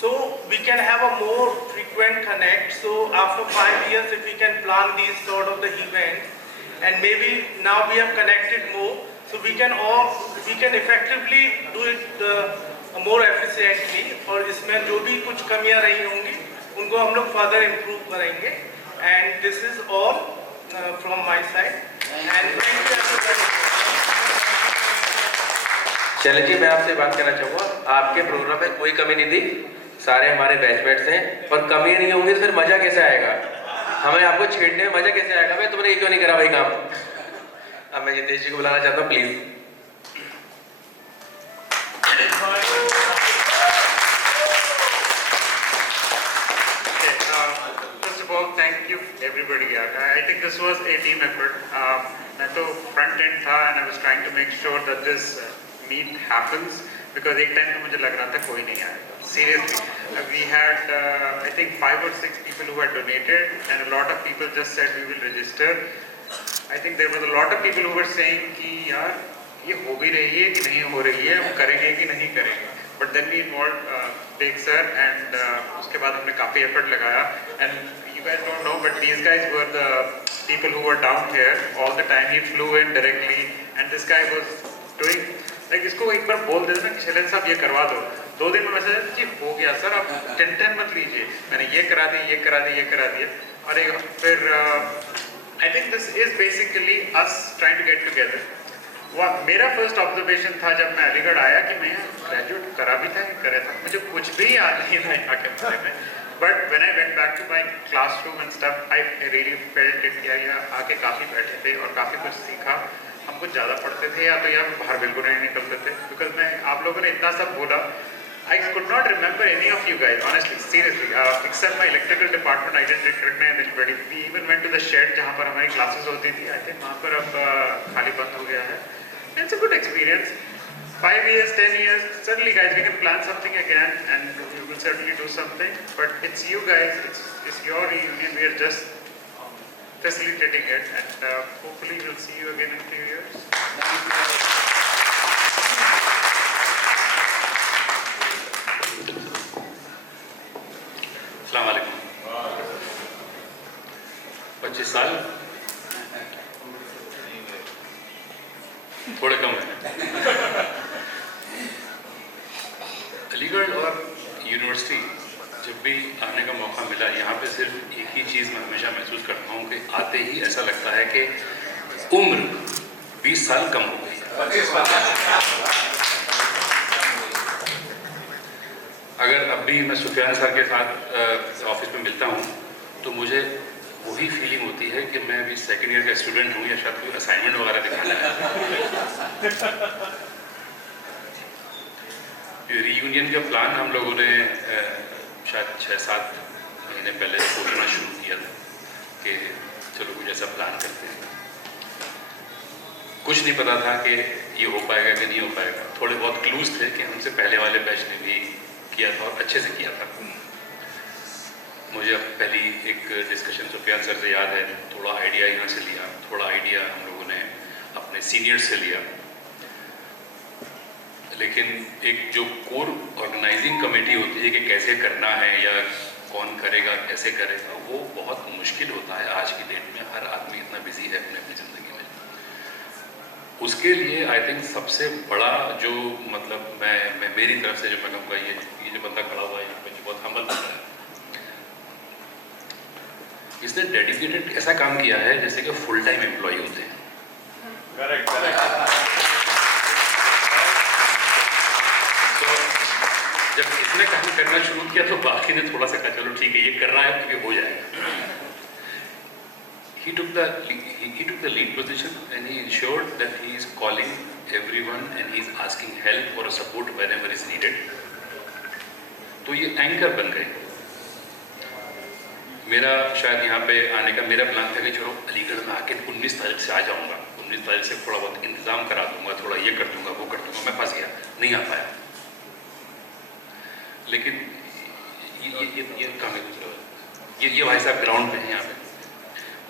so we can have a more frequent connect. So after 5 years, if we can plan these sort of the events, and maybe now we have connected more, so we can effectively do it more efficiently, और इसमें जो भी कुछ कमियां रही होंगी उनको हम लोग फर्दर इम्प्रूव करेंगे। And this is all from my side and thank you everybody. चलिए जी, मैं आपसे बात करना चाहूँगा, आपके प्रोग्राम में कोई कमी नहीं थी, सारे हमारे बैचमेट्स हैं, और कमी नहीं होंगी तो फिर मजा कैसे आएगा? हमें आपको छेड़ने में मजा कैसे आएगा? भाई तुमने ये क्यों नहीं करा भाई काम? अब मैं जितेश जी को बुलाना चाहता हूँ, please. First of all, thank you everybody. I think this was a team effort. मैं तो front end था and I was trying to make sure that this meet happens because एक time तो मुझे लग रहा था कोई नहीं आएगा. Seriously, we had I think 5 or 6 people who had donated and a lot of people just said we will register. I think there was a lot of people who were saying कि यार ये हो भी रही है कि नहीं हो रही है, हम करेंगे कि नहीं करेंगे. But then we involved Big Sir and उसके बाद हमने काफ़ी effort लगाया. And you guys don't know, but these guys were the people who were down here all the time. He flew in directly, and this guy was doing like इसको एक बार बोल देना कि शैलेंद्र साहब ये करवा दो. 2 दिन में मैसेज जी हो गया सर, आप टेंशन मत लीजिए, मैंने ये करा दिया, ये करा दिया, ये करा दिया. और फिर I think this is basically us trying to get together. मेरा फर्स्ट ऑब्जर्वेशन था जब मैं अलीगढ़ आया कि मैं ग्रेजुएट करा भी था, करे था, मुझे कुछ भी याद नहीं था यहाँ के बारे में. But when I went back to my classroom and stuff, I really felt it कि यहाँ आके काफ़ी बैठे थे और काफ़ी कुछ सीखा. हम कुछ ज़्यादा पढ़ते थे या तो यहाँ बाहर बिल्कुल नहीं निकलते थे, बिकॉज मैं आप लोगों ने इतना सब बोला. I could not remember any of you guys, honestly, seriously, except my electrical department. I didn't recognize anybody. We even went to the shed जहाँ पर हमारी क्लासेस होती थी. I think वहाँ पर अब खाली बंद हो गया है. It's a good experience. 5 years, 10 years, certainly guys, we can plan something again and we will certainly do something. But it's you guys, it's your reunion. We are just facilitating it, and hopefully we'll see you again in a few years. अस्सलाम वालेकुम. 25 साल थोड़े कम है. अलीगढ़ और university जब भी आने का मौका मिला, यहाँ पे सिर्फ एक ही चीज़ मैं हमेशा महसूस करता हूँ कि आते ही ऐसा लगता है कि उम्र 20 साल कम हो गई. अगर अब भी मैं सुफियान सर के साथ ऑफिस में मिलता हूँ तो मुझे वही फीलिंग होती है कि मैं अभी सेकेंड ईयर का स्टूडेंट हूँ या शायद कोई असाइनमेंट वगैरह दिखाना है. रीयूनियन का प्लान हम लोगों ने शायद 6-7 महीने पहले सोचना शुरू किया था कि चलो कुछ ऐसा प्लान करते हैं. कुछ नहीं पता था कि ये हो पाएगा कि नहीं हो पाएगा. थोड़े बहुत क्लूज थे कि हमसे पहले वाले बैच ने भी किया था और अच्छे से किया था. मुझे अब पहली एक डिस्कशन सुफियान सर से याद है, थोड़ा आइडिया यहाँ से लिया, थोड़ा आइडिया हम लोगों ने अपने सीनियर्स से लिया. लेकिन एक जो कोर ऑर्गेनाइजिंग कमेटी होती है कि कैसे करना है या कौन करेगा, कैसे करेगा, वो बहुत मुश्किल होता है आज की डेट में. हर आदमी इतना बिजी है अपनी अपनी ज़िंदगी में. उसके लिए आई थिंक सबसे बड़ा जो मतलब मैं मेरी तरफ से जो मैं कहूँगा, ये जो बंदा खड़ा हुआ है मुझे बहुत हम्बल बंदा है. इसने डेडिकेटेड ऐसा काम किया है जैसे कि फुल टाइम एम्प्लॉय होते हैं. तो जब इसने काम करना शुरू किया तो बाकी ने थोड़ा सा कहा चलो ठीक है ये कर रहा है तो ये हो जाएगा. he took the lead position and he ensured that he is calling everyone and he is asking help or support whenever is needed. तो ये एंकर बन गए। मेरा शायद यहाँ पे आने का मेरा प्लान था कि चलो अलीगढ़ में आके 19 तारीख से आ जाऊँगा, 19 तारीख से थोड़ा बहुत इंतज़ाम करा दूँगा, थोड़ा ये कर दूँगा, वो कर दूँगा। मैं फंस गया, नहीं आ पाया। लेकिन ये काम है, ये भाई साहब ग्राउंड पे हैं यहाँ पे।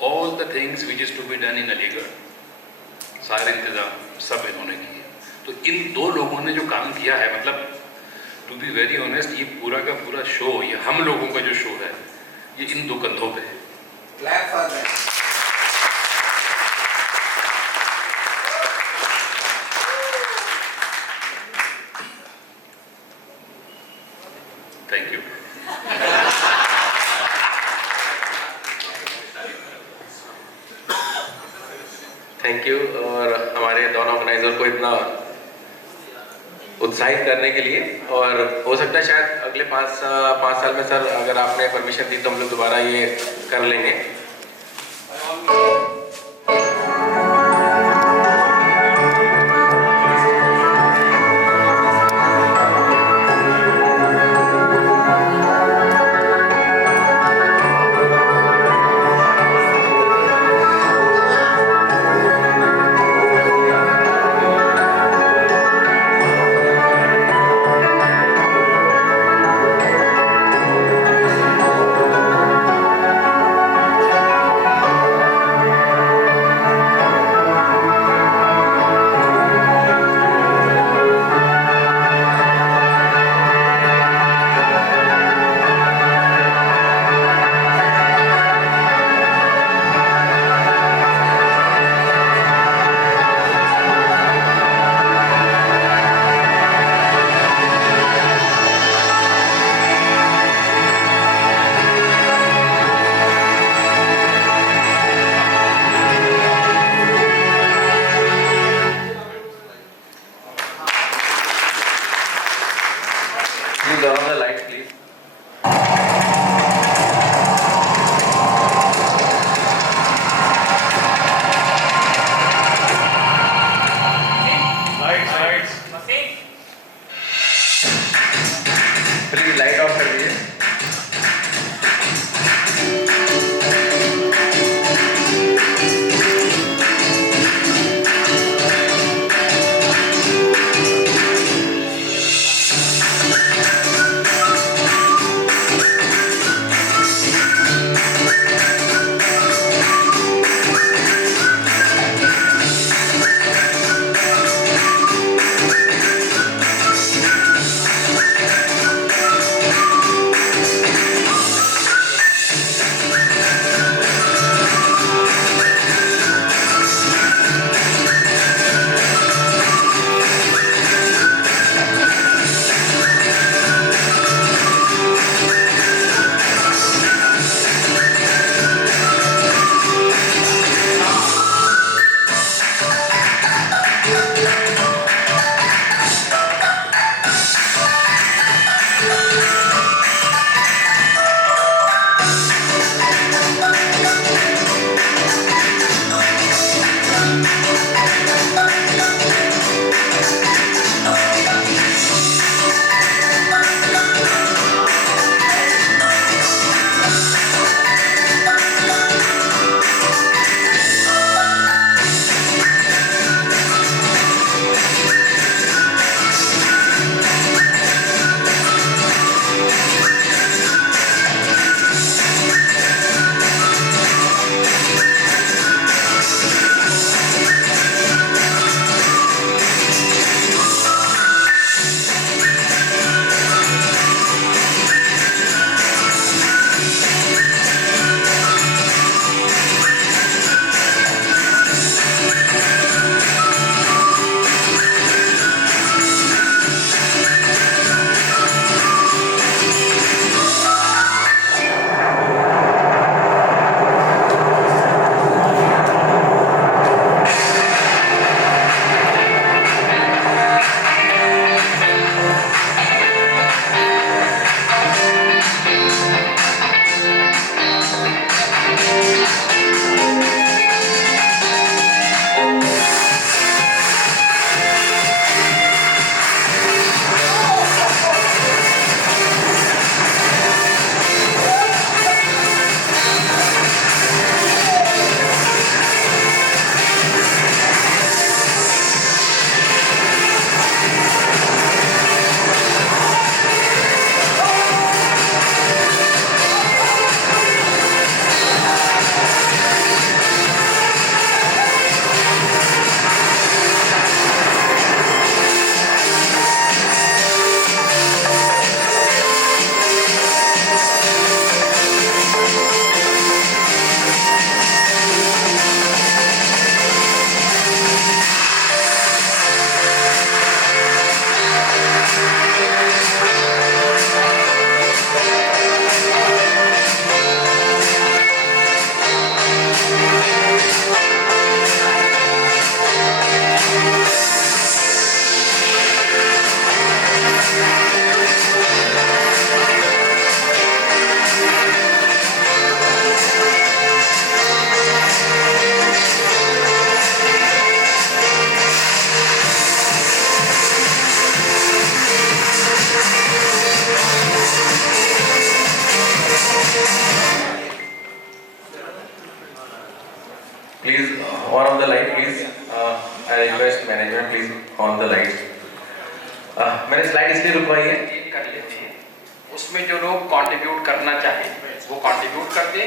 All the things which is to be done in Aligarh, सारे इंतज़ाम सब इन्होंने किए। तो इन दो लोगों ने जो काम किया है, मतलब टू बी वेरी ऑनेस्ट, ये पूरा का पूरा शो, ये हम लोगों का जो शो है, ये इन दो कंधों पे है। Thank you. Thank you. और हमारे दोनों ऑर्गेनाइजर को इतना उत्साहित करने के लिए, और हो सकता है शायद अगले 5 साल में सर अगर आपने परमिशन दी तो हम लोग दोबारा ये कर लेंगे। On off the light please. I request management please on the light. मैंने स्लाइड इसलिए रुकवाई है, कर लेते हैं उसमें जो लोग कंट्रीब्यूट करना चाहें वो कंट्रीब्यूट कर दें,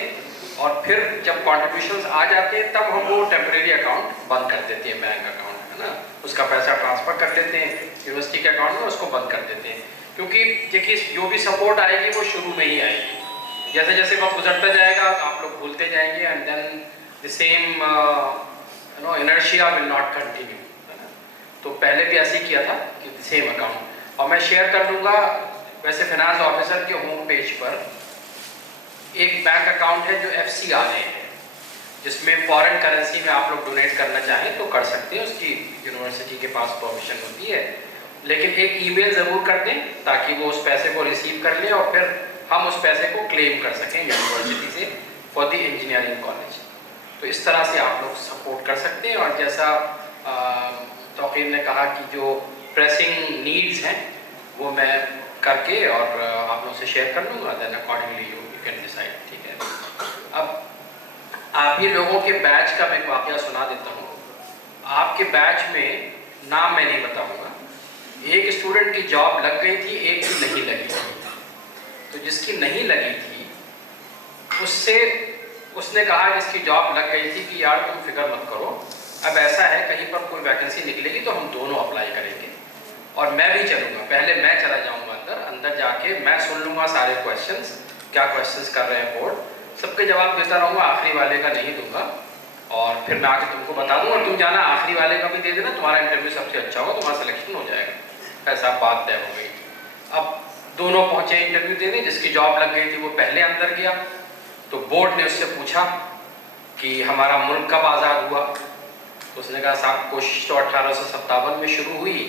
और फिर जब कंट्रीब्यूशंस आ जाते हैं तब हम वो टेम्परेरी अकाउंट बंद कर देते हैं, बैंक अकाउंट है ना, उसका पैसा ट्रांसफर कर लेते हैं यूनिवर्सिटी के अकाउंट में, उसको बंद कर देते हैं. क्योंकि देखिए जो भी सपोर्ट आएगी वो शुरू में ही आएगी, जैसे जैसे वक्त गुजरता जाएगा आप लोग भूलते जाएंगे, and then the same inertia will not continue. तो पहले भी ऐसे ही किया था कि सेम अकाउंट, और मैं शेयर कर दूंगा. वैसे फाइनेंस ऑफिसर के होम पेज पर एक बैंक अकाउंट है जो FCRA है, जिसमें फॉरेन करेंसी में आप लोग डोनेट करना चाहें तो कर सकते हैं, उसकी यूनिवर्सिटी के पास परमिशन होती है. लेकिन एक ईमेल ज़रूर कर दें ताकि वो उस पैसे को रिसीव कर लें और फिर हम उस पैसे को क्लेम कर सकें यूनिवर्सिटी से फॉर द इंजीनियरिंग कॉलेज. तो इस तरह से आप लोग सपोर्ट कर सकते हैं. और जैसा तौकीर ने कहा कि जो प्रेसिंग नीड्स हैं वो मैं करके और आप लोगों से शेयर कर लूँगा, then accordingly you can decide. ठीक है. अब आप ही लोगों के बैच का मैं एक वाक़या सुना देता हूँ. आपके बैच में नाम मैं नहीं बताऊँगा, एक स्टूडेंट की जॉब लग गई थी, एक की नहीं लगी थी. तो जिसकी नहीं लगी थी उसने कहा जिसकी जॉब लग गई थी कि यार तुम फिक्र मत करो, अब ऐसा है कहीं पर कोई वैकेंसी निकलेगी तो हम दोनों अप्लाई करेंगे और मैं भी चलूँगा. पहले मैं चला जाऊँगा अंदर जाके मैं सुन लूँगा सारे क्वेश्चंस, क्या क्वेश्चंस कर रहे हैं बोर्ड, सबके जवाब देता रहूँगा, आखिरी वाले का नहीं दूंगा, और फिर मैं आके तुमको बता दूँगा, तुम जाना आखिरी वाले का भी दे देना, तुम्हारा इंटरव्यू सबसे अच्छा होगा, तुम्हारा सिलेक्शन हो जाएगा. ऐसा बात तय हो गई. अब दोनों पहुँचे इंटरव्यू देने, जिसकी जॉब लग गई थी वो पहले अंदर गया. तो बोर्ड ने उससे पूछा कि हमारा मुल्क कब आज़ाद हुआ. उसने कहा साहब कोशिश तो 1857 में शुरू हुई,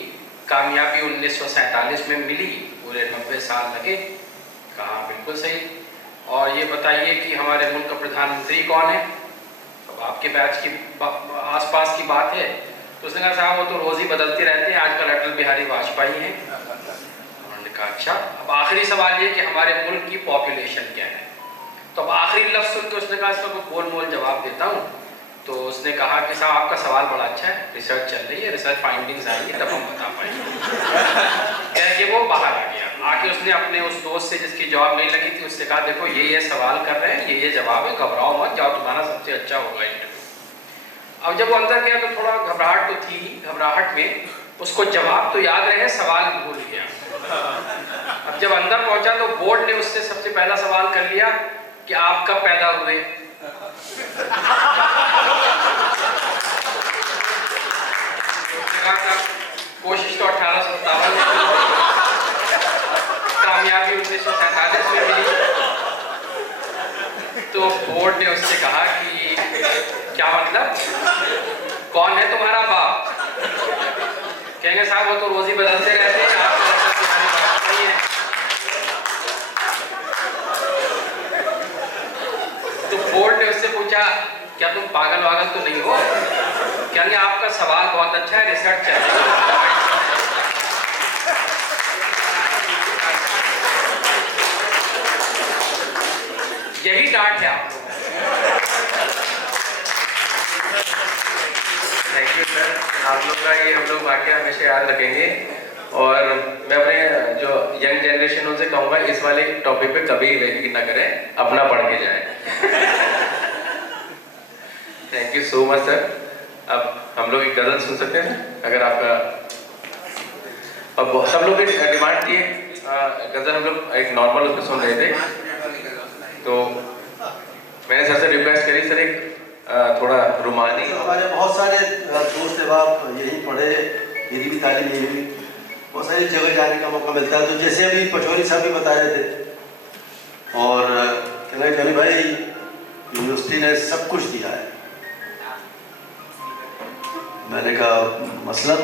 कामयाबी 1947 में मिली, पूरे 90 साल लगे. कहा बिल्कुल सही. और ये बताइए कि हमारे मुल्क का प्रधानमंत्री कौन है. तो आपके बैच की आसपास की बात है. तो उसने कहा साहब वो तो रोज़ ही बदलते रहते हैं, आजकल अटल बिहारी वाजपेयी हैं. उन्होंने कहा अच्छा. अब आखिरी सवाल ये कि हमारे मुल्क की पॉपुलेशन क्या है. तो अब आखिरी लफ्ज़ सुन के उसने कहा इसका कोई गोल मोल जवाब देता हूँ. तो उसने कहा कि साहब आपका सवाल बड़ा अच्छा है, रिसर्च चल रही है, रिसर्च फाइंडिंग्स आएंगी तब हम बता पाएंगे. कह के वो बाहर आ गया. आके उसने अपने उस दोस्त से जिसकी जॉब नहीं लगी थी उससे कहा देखो ये सवाल कर रहे हैं, ये जवाब है, घबराओ मत, जाओ तुम्हारा सबसे अच्छा होगा इंटरव्यू. अब जब वो अंदर गया तो थोड़ा घबराहट तो थी. घबराहट में उसको जवाब तो याद रहे, सवाल भूल गया. अब जब अंदर पहुंचा तो बोर्ड ने उससे सबसे पहला सवाल कर लिया कि आप कब पैदा हुए. कोशिश तो 1857 में, कामयाबी 1947 में मिली. तो बोर्ड ने उससे कहा कि क्या मतलब, कौन है तुम्हारा बाप. कहेंगे साहब वो तो रोज ही बदलते रहते हैं, आपको नहीं है. तो बोर्ड ने उससे पूछा क्या तुम पागल वागल तो नहीं हो. कहेंगे आपका सवाल बहुत अच्छा है, रिसर्च चल रही है. यही डांट है आप लोगों को. Thank you sir. आप लोग का ये हम लोग वाकया हमेशा याद रखेंगे. और मैं अपने जो यंग जनरेशन उनसे कहूँगा इस वाले टॉपिक पे कभी वेट ना करें, अपना पढ़ के जाएं. Thank you so much sir. अब हम लोग एक गज़ल सुन सकते हैं अगर आपका. अब सब लोग डिमांड थी गज़ल, हम लोग एक नॉर्मल उसमें सुन रहे थे तो मैंने सर से रिक्वेस्ट करी सर एक थोड़ा रुमानी. हमारे बहुत सारे दोस्त अहबाब यहीं पढ़े, मेरी भी तालीम यही हुई, बहुत सारी जगह जाने का मौका मिलता है. तो जैसे अभी पचौरी साहब भी बता रहे थे और कह रहे जॉनी भाई यूनिवर्सिटी ने सब कुछ दिया है. मैंने कहा मसलन,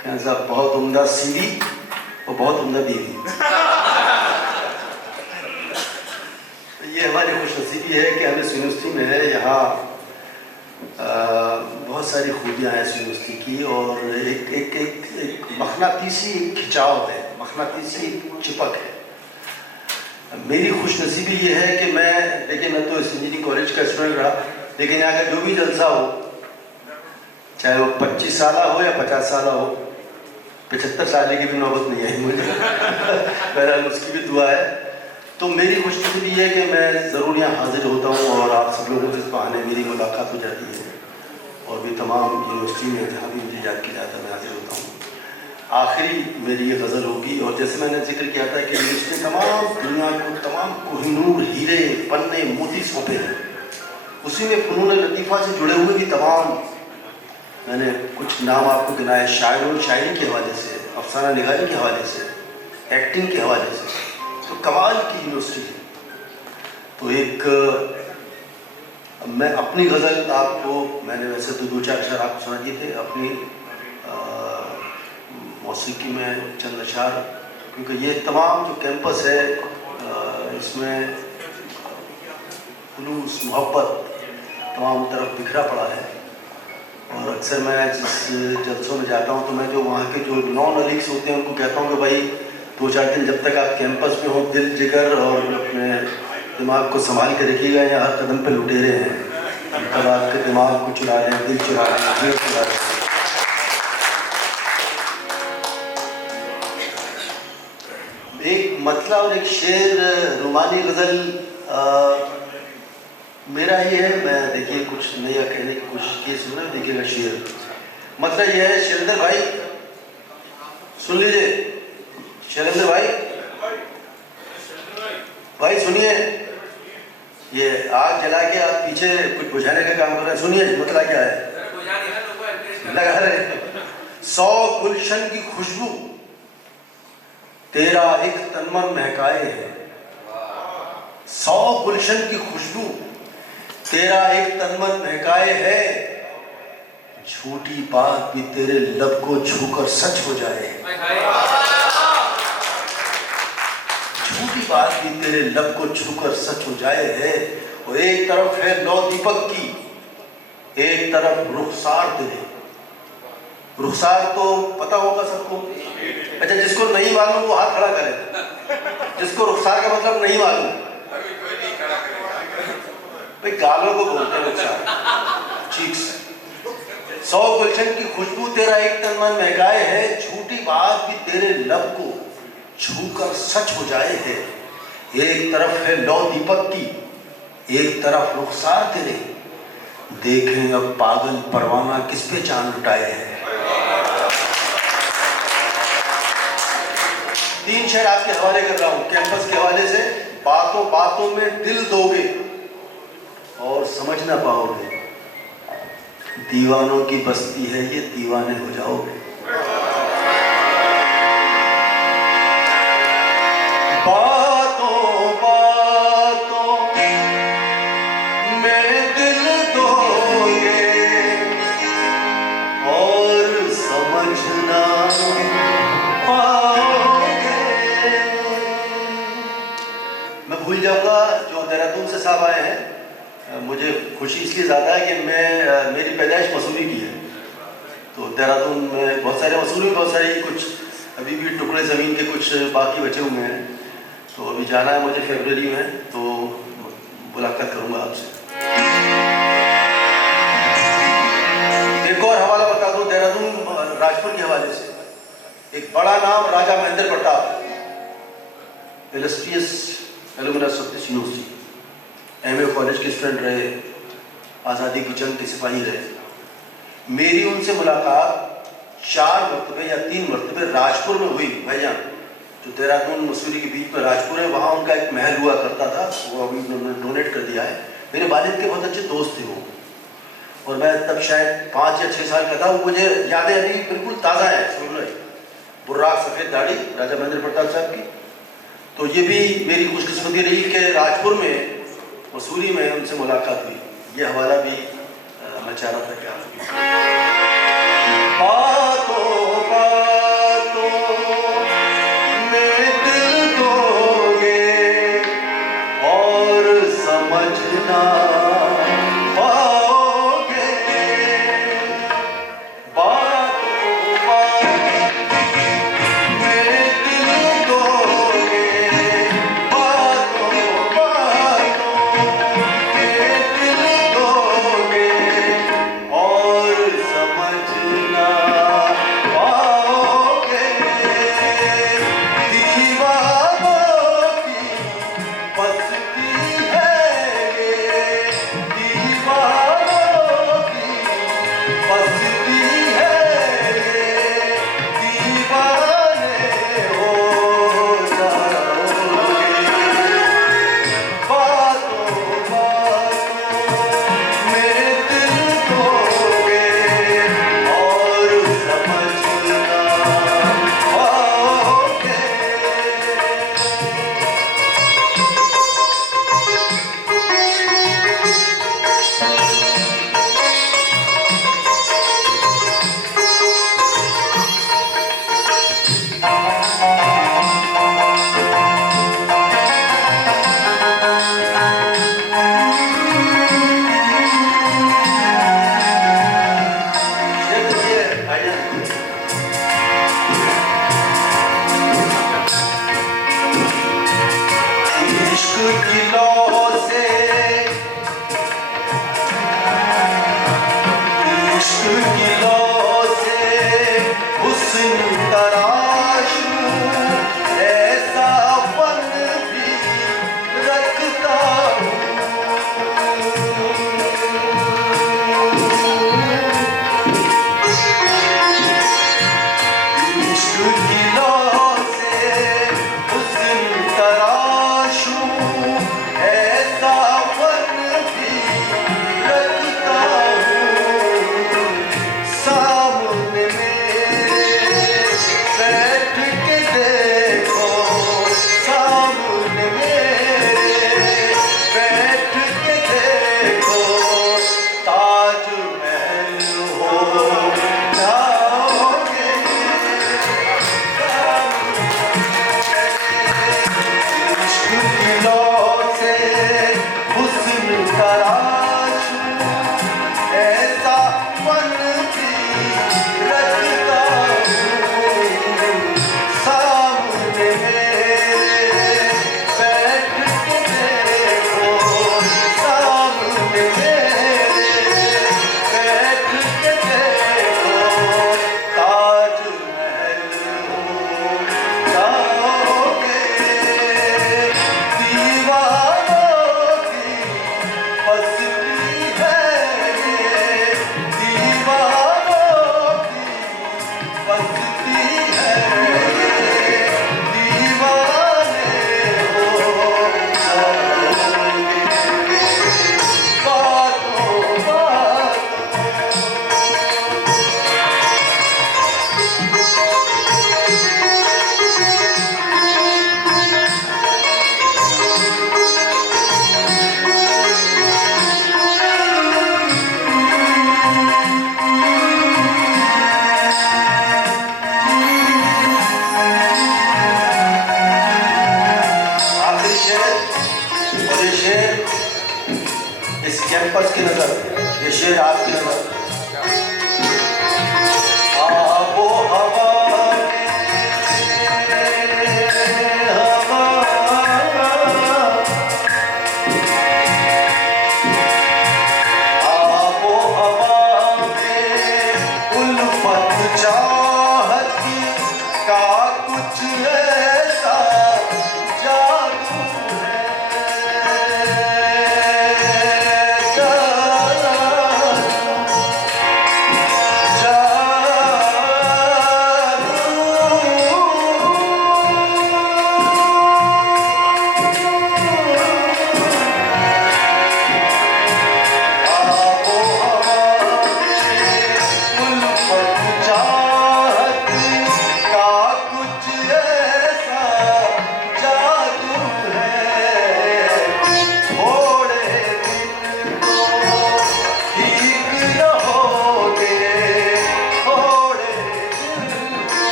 कहना साहब बहुत उम्दा सीढ़ी और बहुत उम्दा बीवी. ये हमारी खुशनसीबी है कि हम इस यूनिवर्सिटी में है. यहाँ बहुत सारी खूबियाँ हैं इस यूनिवर्सिटी की और एक एक एक, एक मखनातीसी खिंचाव है, मखनातीसी चिपक है. मेरी खुशनसीबी ये है कि मैं देखिए मैं तो इस इंजीनियरिंग कॉलेज का स्टूडेंट रहा, लेकिन यहाँ का जो भी जलसा हो, चाहे वो 25 साल हो या 50 साल हो, 75 साल की भी नौबत नहीं आई मुझे। बहरहाल उसकी भी दुआ है। तो मेरी खुशकिस्मती ये है कि मैं ज़रूर यहाँ हाजिर होता हूँ और आप सब लोगों से इस बहाने मेरी मुलाकात हो जाती है, और भी तमाम यूनिवर्सिटी में जहाँ भी मुझे याद किया जाता है मैं हाजिर होता हूँ। आखिरी मेरी ये गज़ल होगी, और जैसे मैंने जिक्र किया था कि इसने तमाम दुनिया को तमाम कोहिनूर हीरे पन्ने मोती सौंपे हैं, उसी में फ़नून लतीफ़ा से जुड़े हुए भी तमाम मैंने कुछ नाम आपको गिनाए, शायर और शायरी के हवाले से, अफसाना निगारी के हवाले से, एक्टिंग के हवाले से, तो कमाल की यूनिवर्सिटी है। तो एक मैं अपनी गज़ल आपको, मैंने वैसे तो 2-4 अशआर आपको सुना दिए थे, अपनी मौसीकी में चंद अशआर, क्योंकि ये तमाम जो कैंपस है इसमें खुलूस मोहब्बत तमाम तरफ बिखरा पड़ा है। और अक्सर मैं जिस जलसों में जाता हूँ तो मैं जो वहाँ के जो नॉन अलीग्स होते हैं उनको कहता हूँ कि भाई 2-4 दिन जब तक आप कैंपस में हो, दिल जिगर और अपने दिमाग को संभाल के रखिएगा, या हर कदम पे लुटेरे हैं, तब आपके दिमाग को चुरा लें, दिल चुरा लें, दिल चुरा लें। एक मतला और एक शेर रुमानी गज़ल मेरा ही है। मैं देखिए कुछ नया कहने की कोशिश की, सुना देखिएगा शेर। मतलब यह है, शैलेंद्र भाई सुन लीजिए, शैलेंद्र भाई सुनिए, ये आग जला के आप पीछे कुछ बुझाने का काम कर रहे हैं, सुनिए मतलब क्या है। लगा रहे 100 गुलशन की खुशबू तेरा एक तनमन महकाए है, 100 गुलशन की खुशबू तेरा एक तनमन महकाए है, झूठी बात भी तेरे लब को छूकर सच हो जाए, झूठी बात भी तेरे लब को छूकर सच हो जाए है। और एक तरफ है लौ दीपक की, एक तरफ रुखसार तेरे। रुखसार तो पता होगा सबको, अच्छा जिसको नहीं मालूम वो हाथ खड़ा करे, जिसको रुखसार का मतलब नहीं मालूम, भाई गालों को बोलते हैं रुखसार, चीक्स। 100 गुलशन की खुशबू तेरा एक तनमन महकाए है, झूठी बात भी तेरे लब को छूकर सच हो जाए है। एक तरफ है लौ दीपक की, एक तरफ रुखसार तेरे, देखें अब पागल परवाना किस पे चांद लुटाए हैं। 3 शेर आपके हवाले कर रहा हूं कैंपस के हवाले से। बातों बातों में दिल दोगे और समझ ना पाओगे, दीवानों की बस्ती है ये दीवाने हो जाओगे। बातों बातों में दिल दोगे और समझना पाओगे। मैं भूल जाऊंगा जो देहरादून से साहब आए हैं, मुझे खुशी इसलिए ज़्यादा है कि मेरी पैदाइश मसूरी की है, तो देहरादून में बहुत सारे मसूरी, बहुत सारी कुछ अभी भी टुकड़े ज़मीन के कुछ बाकी बचे हुए हैं। तो अभी जाना है मुझे फरवरी में, तो मुलाकात करूँगा आपसे। एक और हवाला बता दूँ देहरादून राजपुर के हवाले से। एक बड़ा नाम Raja Mahendra Pratap, illustrious alumnus of this university, MA college के स्टूडेंट रहे, आज़ादी की जंग के सिपाही रहे। मेरी उनसे मुलाकात 4 मरतबे या 3 मरतबे राजपुर में हुई। भाईजान जो देहरादून मसूरी के बीच में राजपुर है, वहाँ उनका एक महल हुआ करता था, वो अभी उन्होंने डोनेट कर दिया है। मेरे वालिद के बहुत अच्छे दोस्त थे वो, और मैं तब शायद 5 या 6 साल का था। वो मुझे यादें अभी बिल्कुल ताज़ा है, सुन रहे, बुर्राक सफ़ेद दाढ़ी राजा महेंद्र प्रताप साहब की। तो ये भी मेरी खुशकिस्मती रही कि राजपुर में मसूरी में उनसे मुलाकात हुई। ये हवाला भी मैं चाह रहा था क्या। बातों बातों में दिल दोगे और समझना पाओगे। बातों बातों में दिल दोगे, बातों बातों में दिल दोगे इश्क की लौ से हुस्न तराशूं, ऐसा फन भी रखता हूँ। इश्क की लौ से हुस्न तराशूं, ऐसा फन भी रखता हूँ।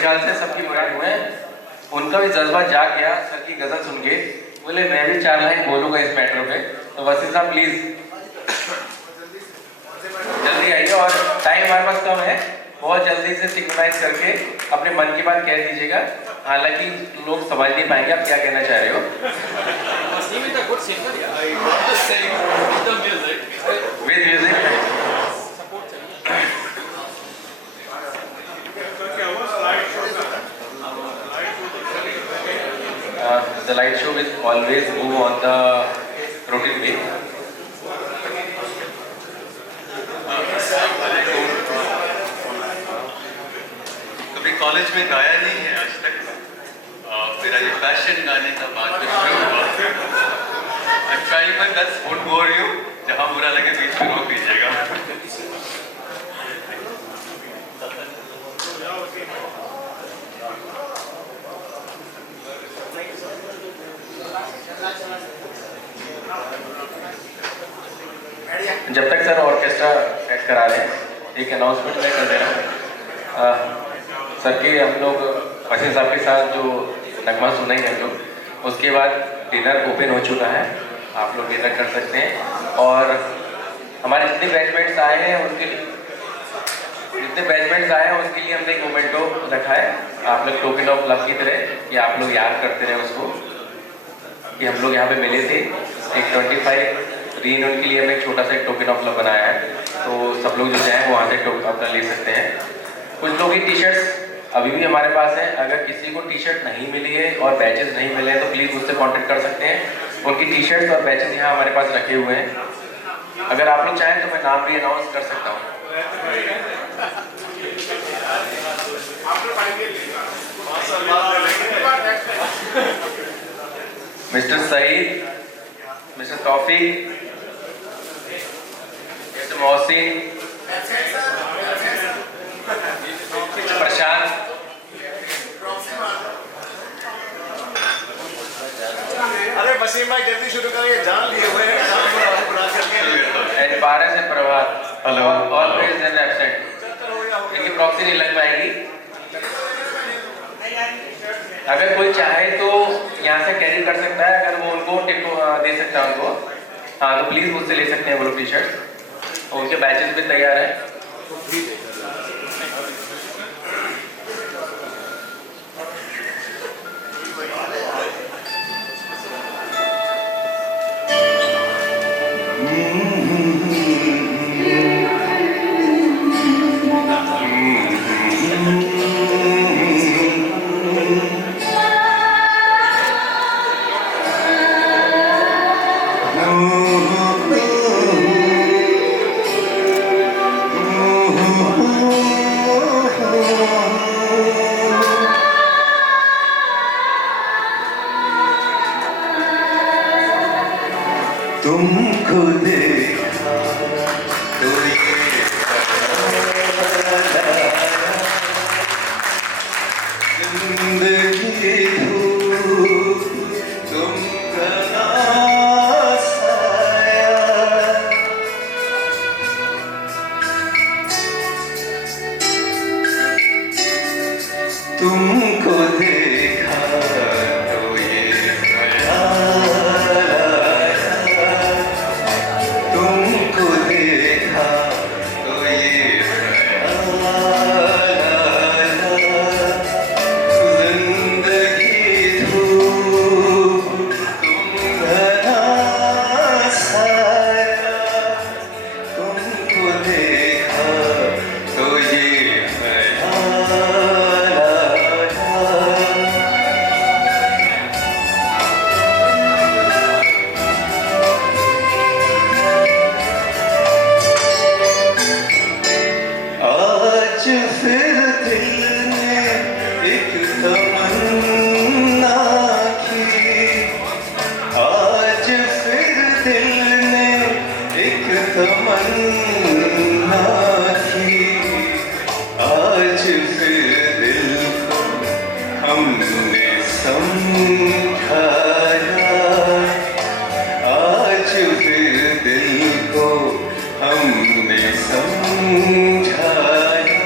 ख्याल से सबकी मुराद हुए हैं, उनका भी जज्बा जाग गया सर की गजल सुन के, बोले मैं भी 4 लाइन बोलूँगा इस मैटर पे। तो वसीम साहब प्लीज़ जल्दी आइए, और टाइम हमारे पास कम है, बहुत जल्दी से सिंक्रोनाइज करके अपने मन की बात कह दीजिएगा, हालांकि लोग समझ नहीं पाएंगे आप क्या कहना चाह रहे हो। With music the light show will always move on the routine way. कभी कॉलेज में गाया नहीं है आज तक, मेरा ये पैशन गाने का बाद में शुरू हुआ। I'm trying my best, won't bore you, जहाँ बुरा लगे बीच में रोक दीजिएगा। जब तक सर ऑर्केस्ट्रा सेट करा रहे हैं, एक अनाउंसमेंट मैं कर दे रहा हूँ सर के, हम लोग वसीम साहब के साथ जो नगमा सुनेंगे हम लोग, उसके बाद डिनर ओपन हो चुका है, आप लोग डिनर कर सकते हैं। और हमारे जितने बैचमेट्स आए हैं उनके लिए हमने एक मोमेंटो रखा है, आप लोग टोकन ऑफ लव की तरह, कि आप लोग याद करते रहे उसको कि हम लोग यहाँ पे मिले थे। एक 25 रीयूनियन के लिए हमने एक छोटा सा एक टोकन ऑफ लव बनाया है, तो सब लोग जो चाहें वो वहाँ से टोकन अपना ले सकते हैं। कुछ लोग की टी शर्ट्स अभी भी हमारे पास है, अगर किसी को टी शर्ट नहीं मिली है और बैचेस नहीं मिले हैं तो प्लीज़ मुझसे कॉन्टेक्ट कर सकते हैं। उनकी टी शर्ट्स और बैचेस यहाँ हमारे पास रखे हुए हैं, अगर आप लोग चाहें तो मैं नाम भी अनाउंस कर सकता हूँ। मिस्टर सईद, मिस्टर तौफीक, मिस्टर मोहसिन, प्रशांत, अरे वसीम भाई जल्दी शुरू करिए, जान लिए हुए हैं एंड 12 से प्रभात, हेलो, ऑलवेज एन एब्सेंट, इनकी प्रॉक्सी नहीं लग पाएगी। अगर कोई चाहे तो यहाँ से कैरी कर सकता है, अगर वो उनको टिप दे सकता है उनको, हाँ तो प्लीज़ मुझसे ले सकते हैं वो लोग टी शर्ट, और उनके बैचेस भी तैयार है। तुमको देखा तो ये जिंदगी धूप तुमका साया, तुमको देखा तो ये तुमको देखा तो ये जिंदगी धूप तुम्हारा साया, तुमको देखा तो ये आज फिर दिल ने एक तमन्ना की, आज फिर दिल ने एक तमन्ना की, आज फिर दिल को हमने समझाया, आज फिर दिल को हमने समझाया,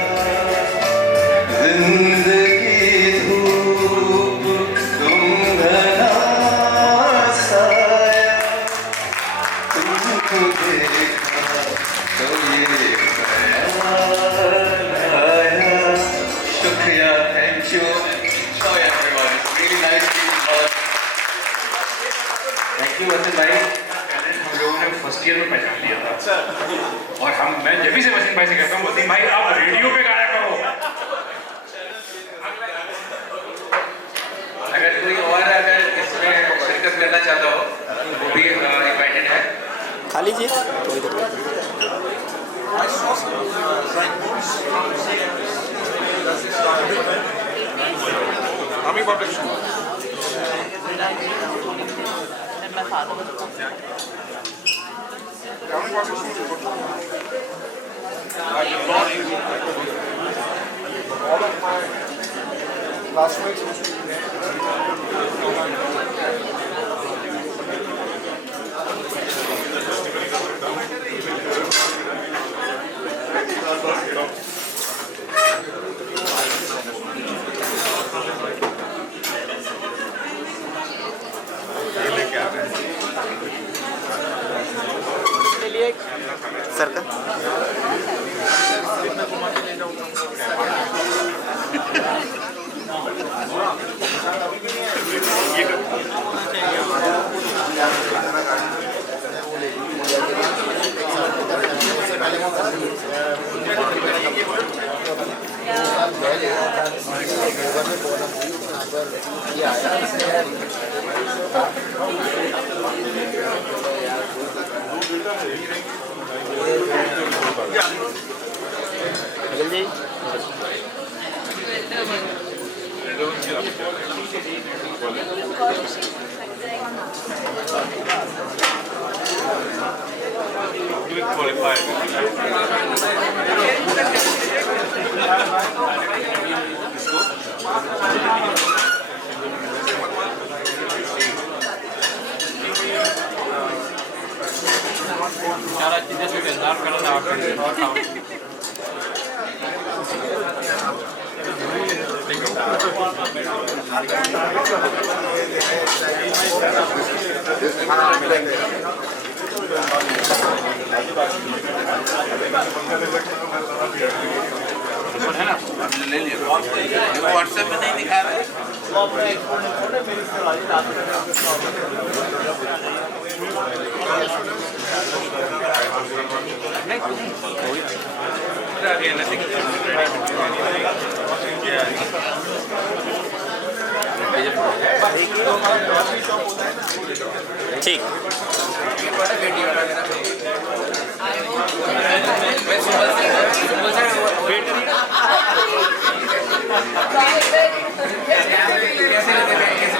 जिंदगी मैं जब भी से वसीम भाई से कहता हूँ, वसीम भाई आप रेडियो पे गाया करो। अगर कोई और अगर इसमें शिरकत करना चाहता हो वो भी इनवाइटेड है। खाली जी सारा चीजें से इंतजार कर रहा है ना, ले लिया। व्हाट्सएप में नहीं दिखा रहा है। ठीक।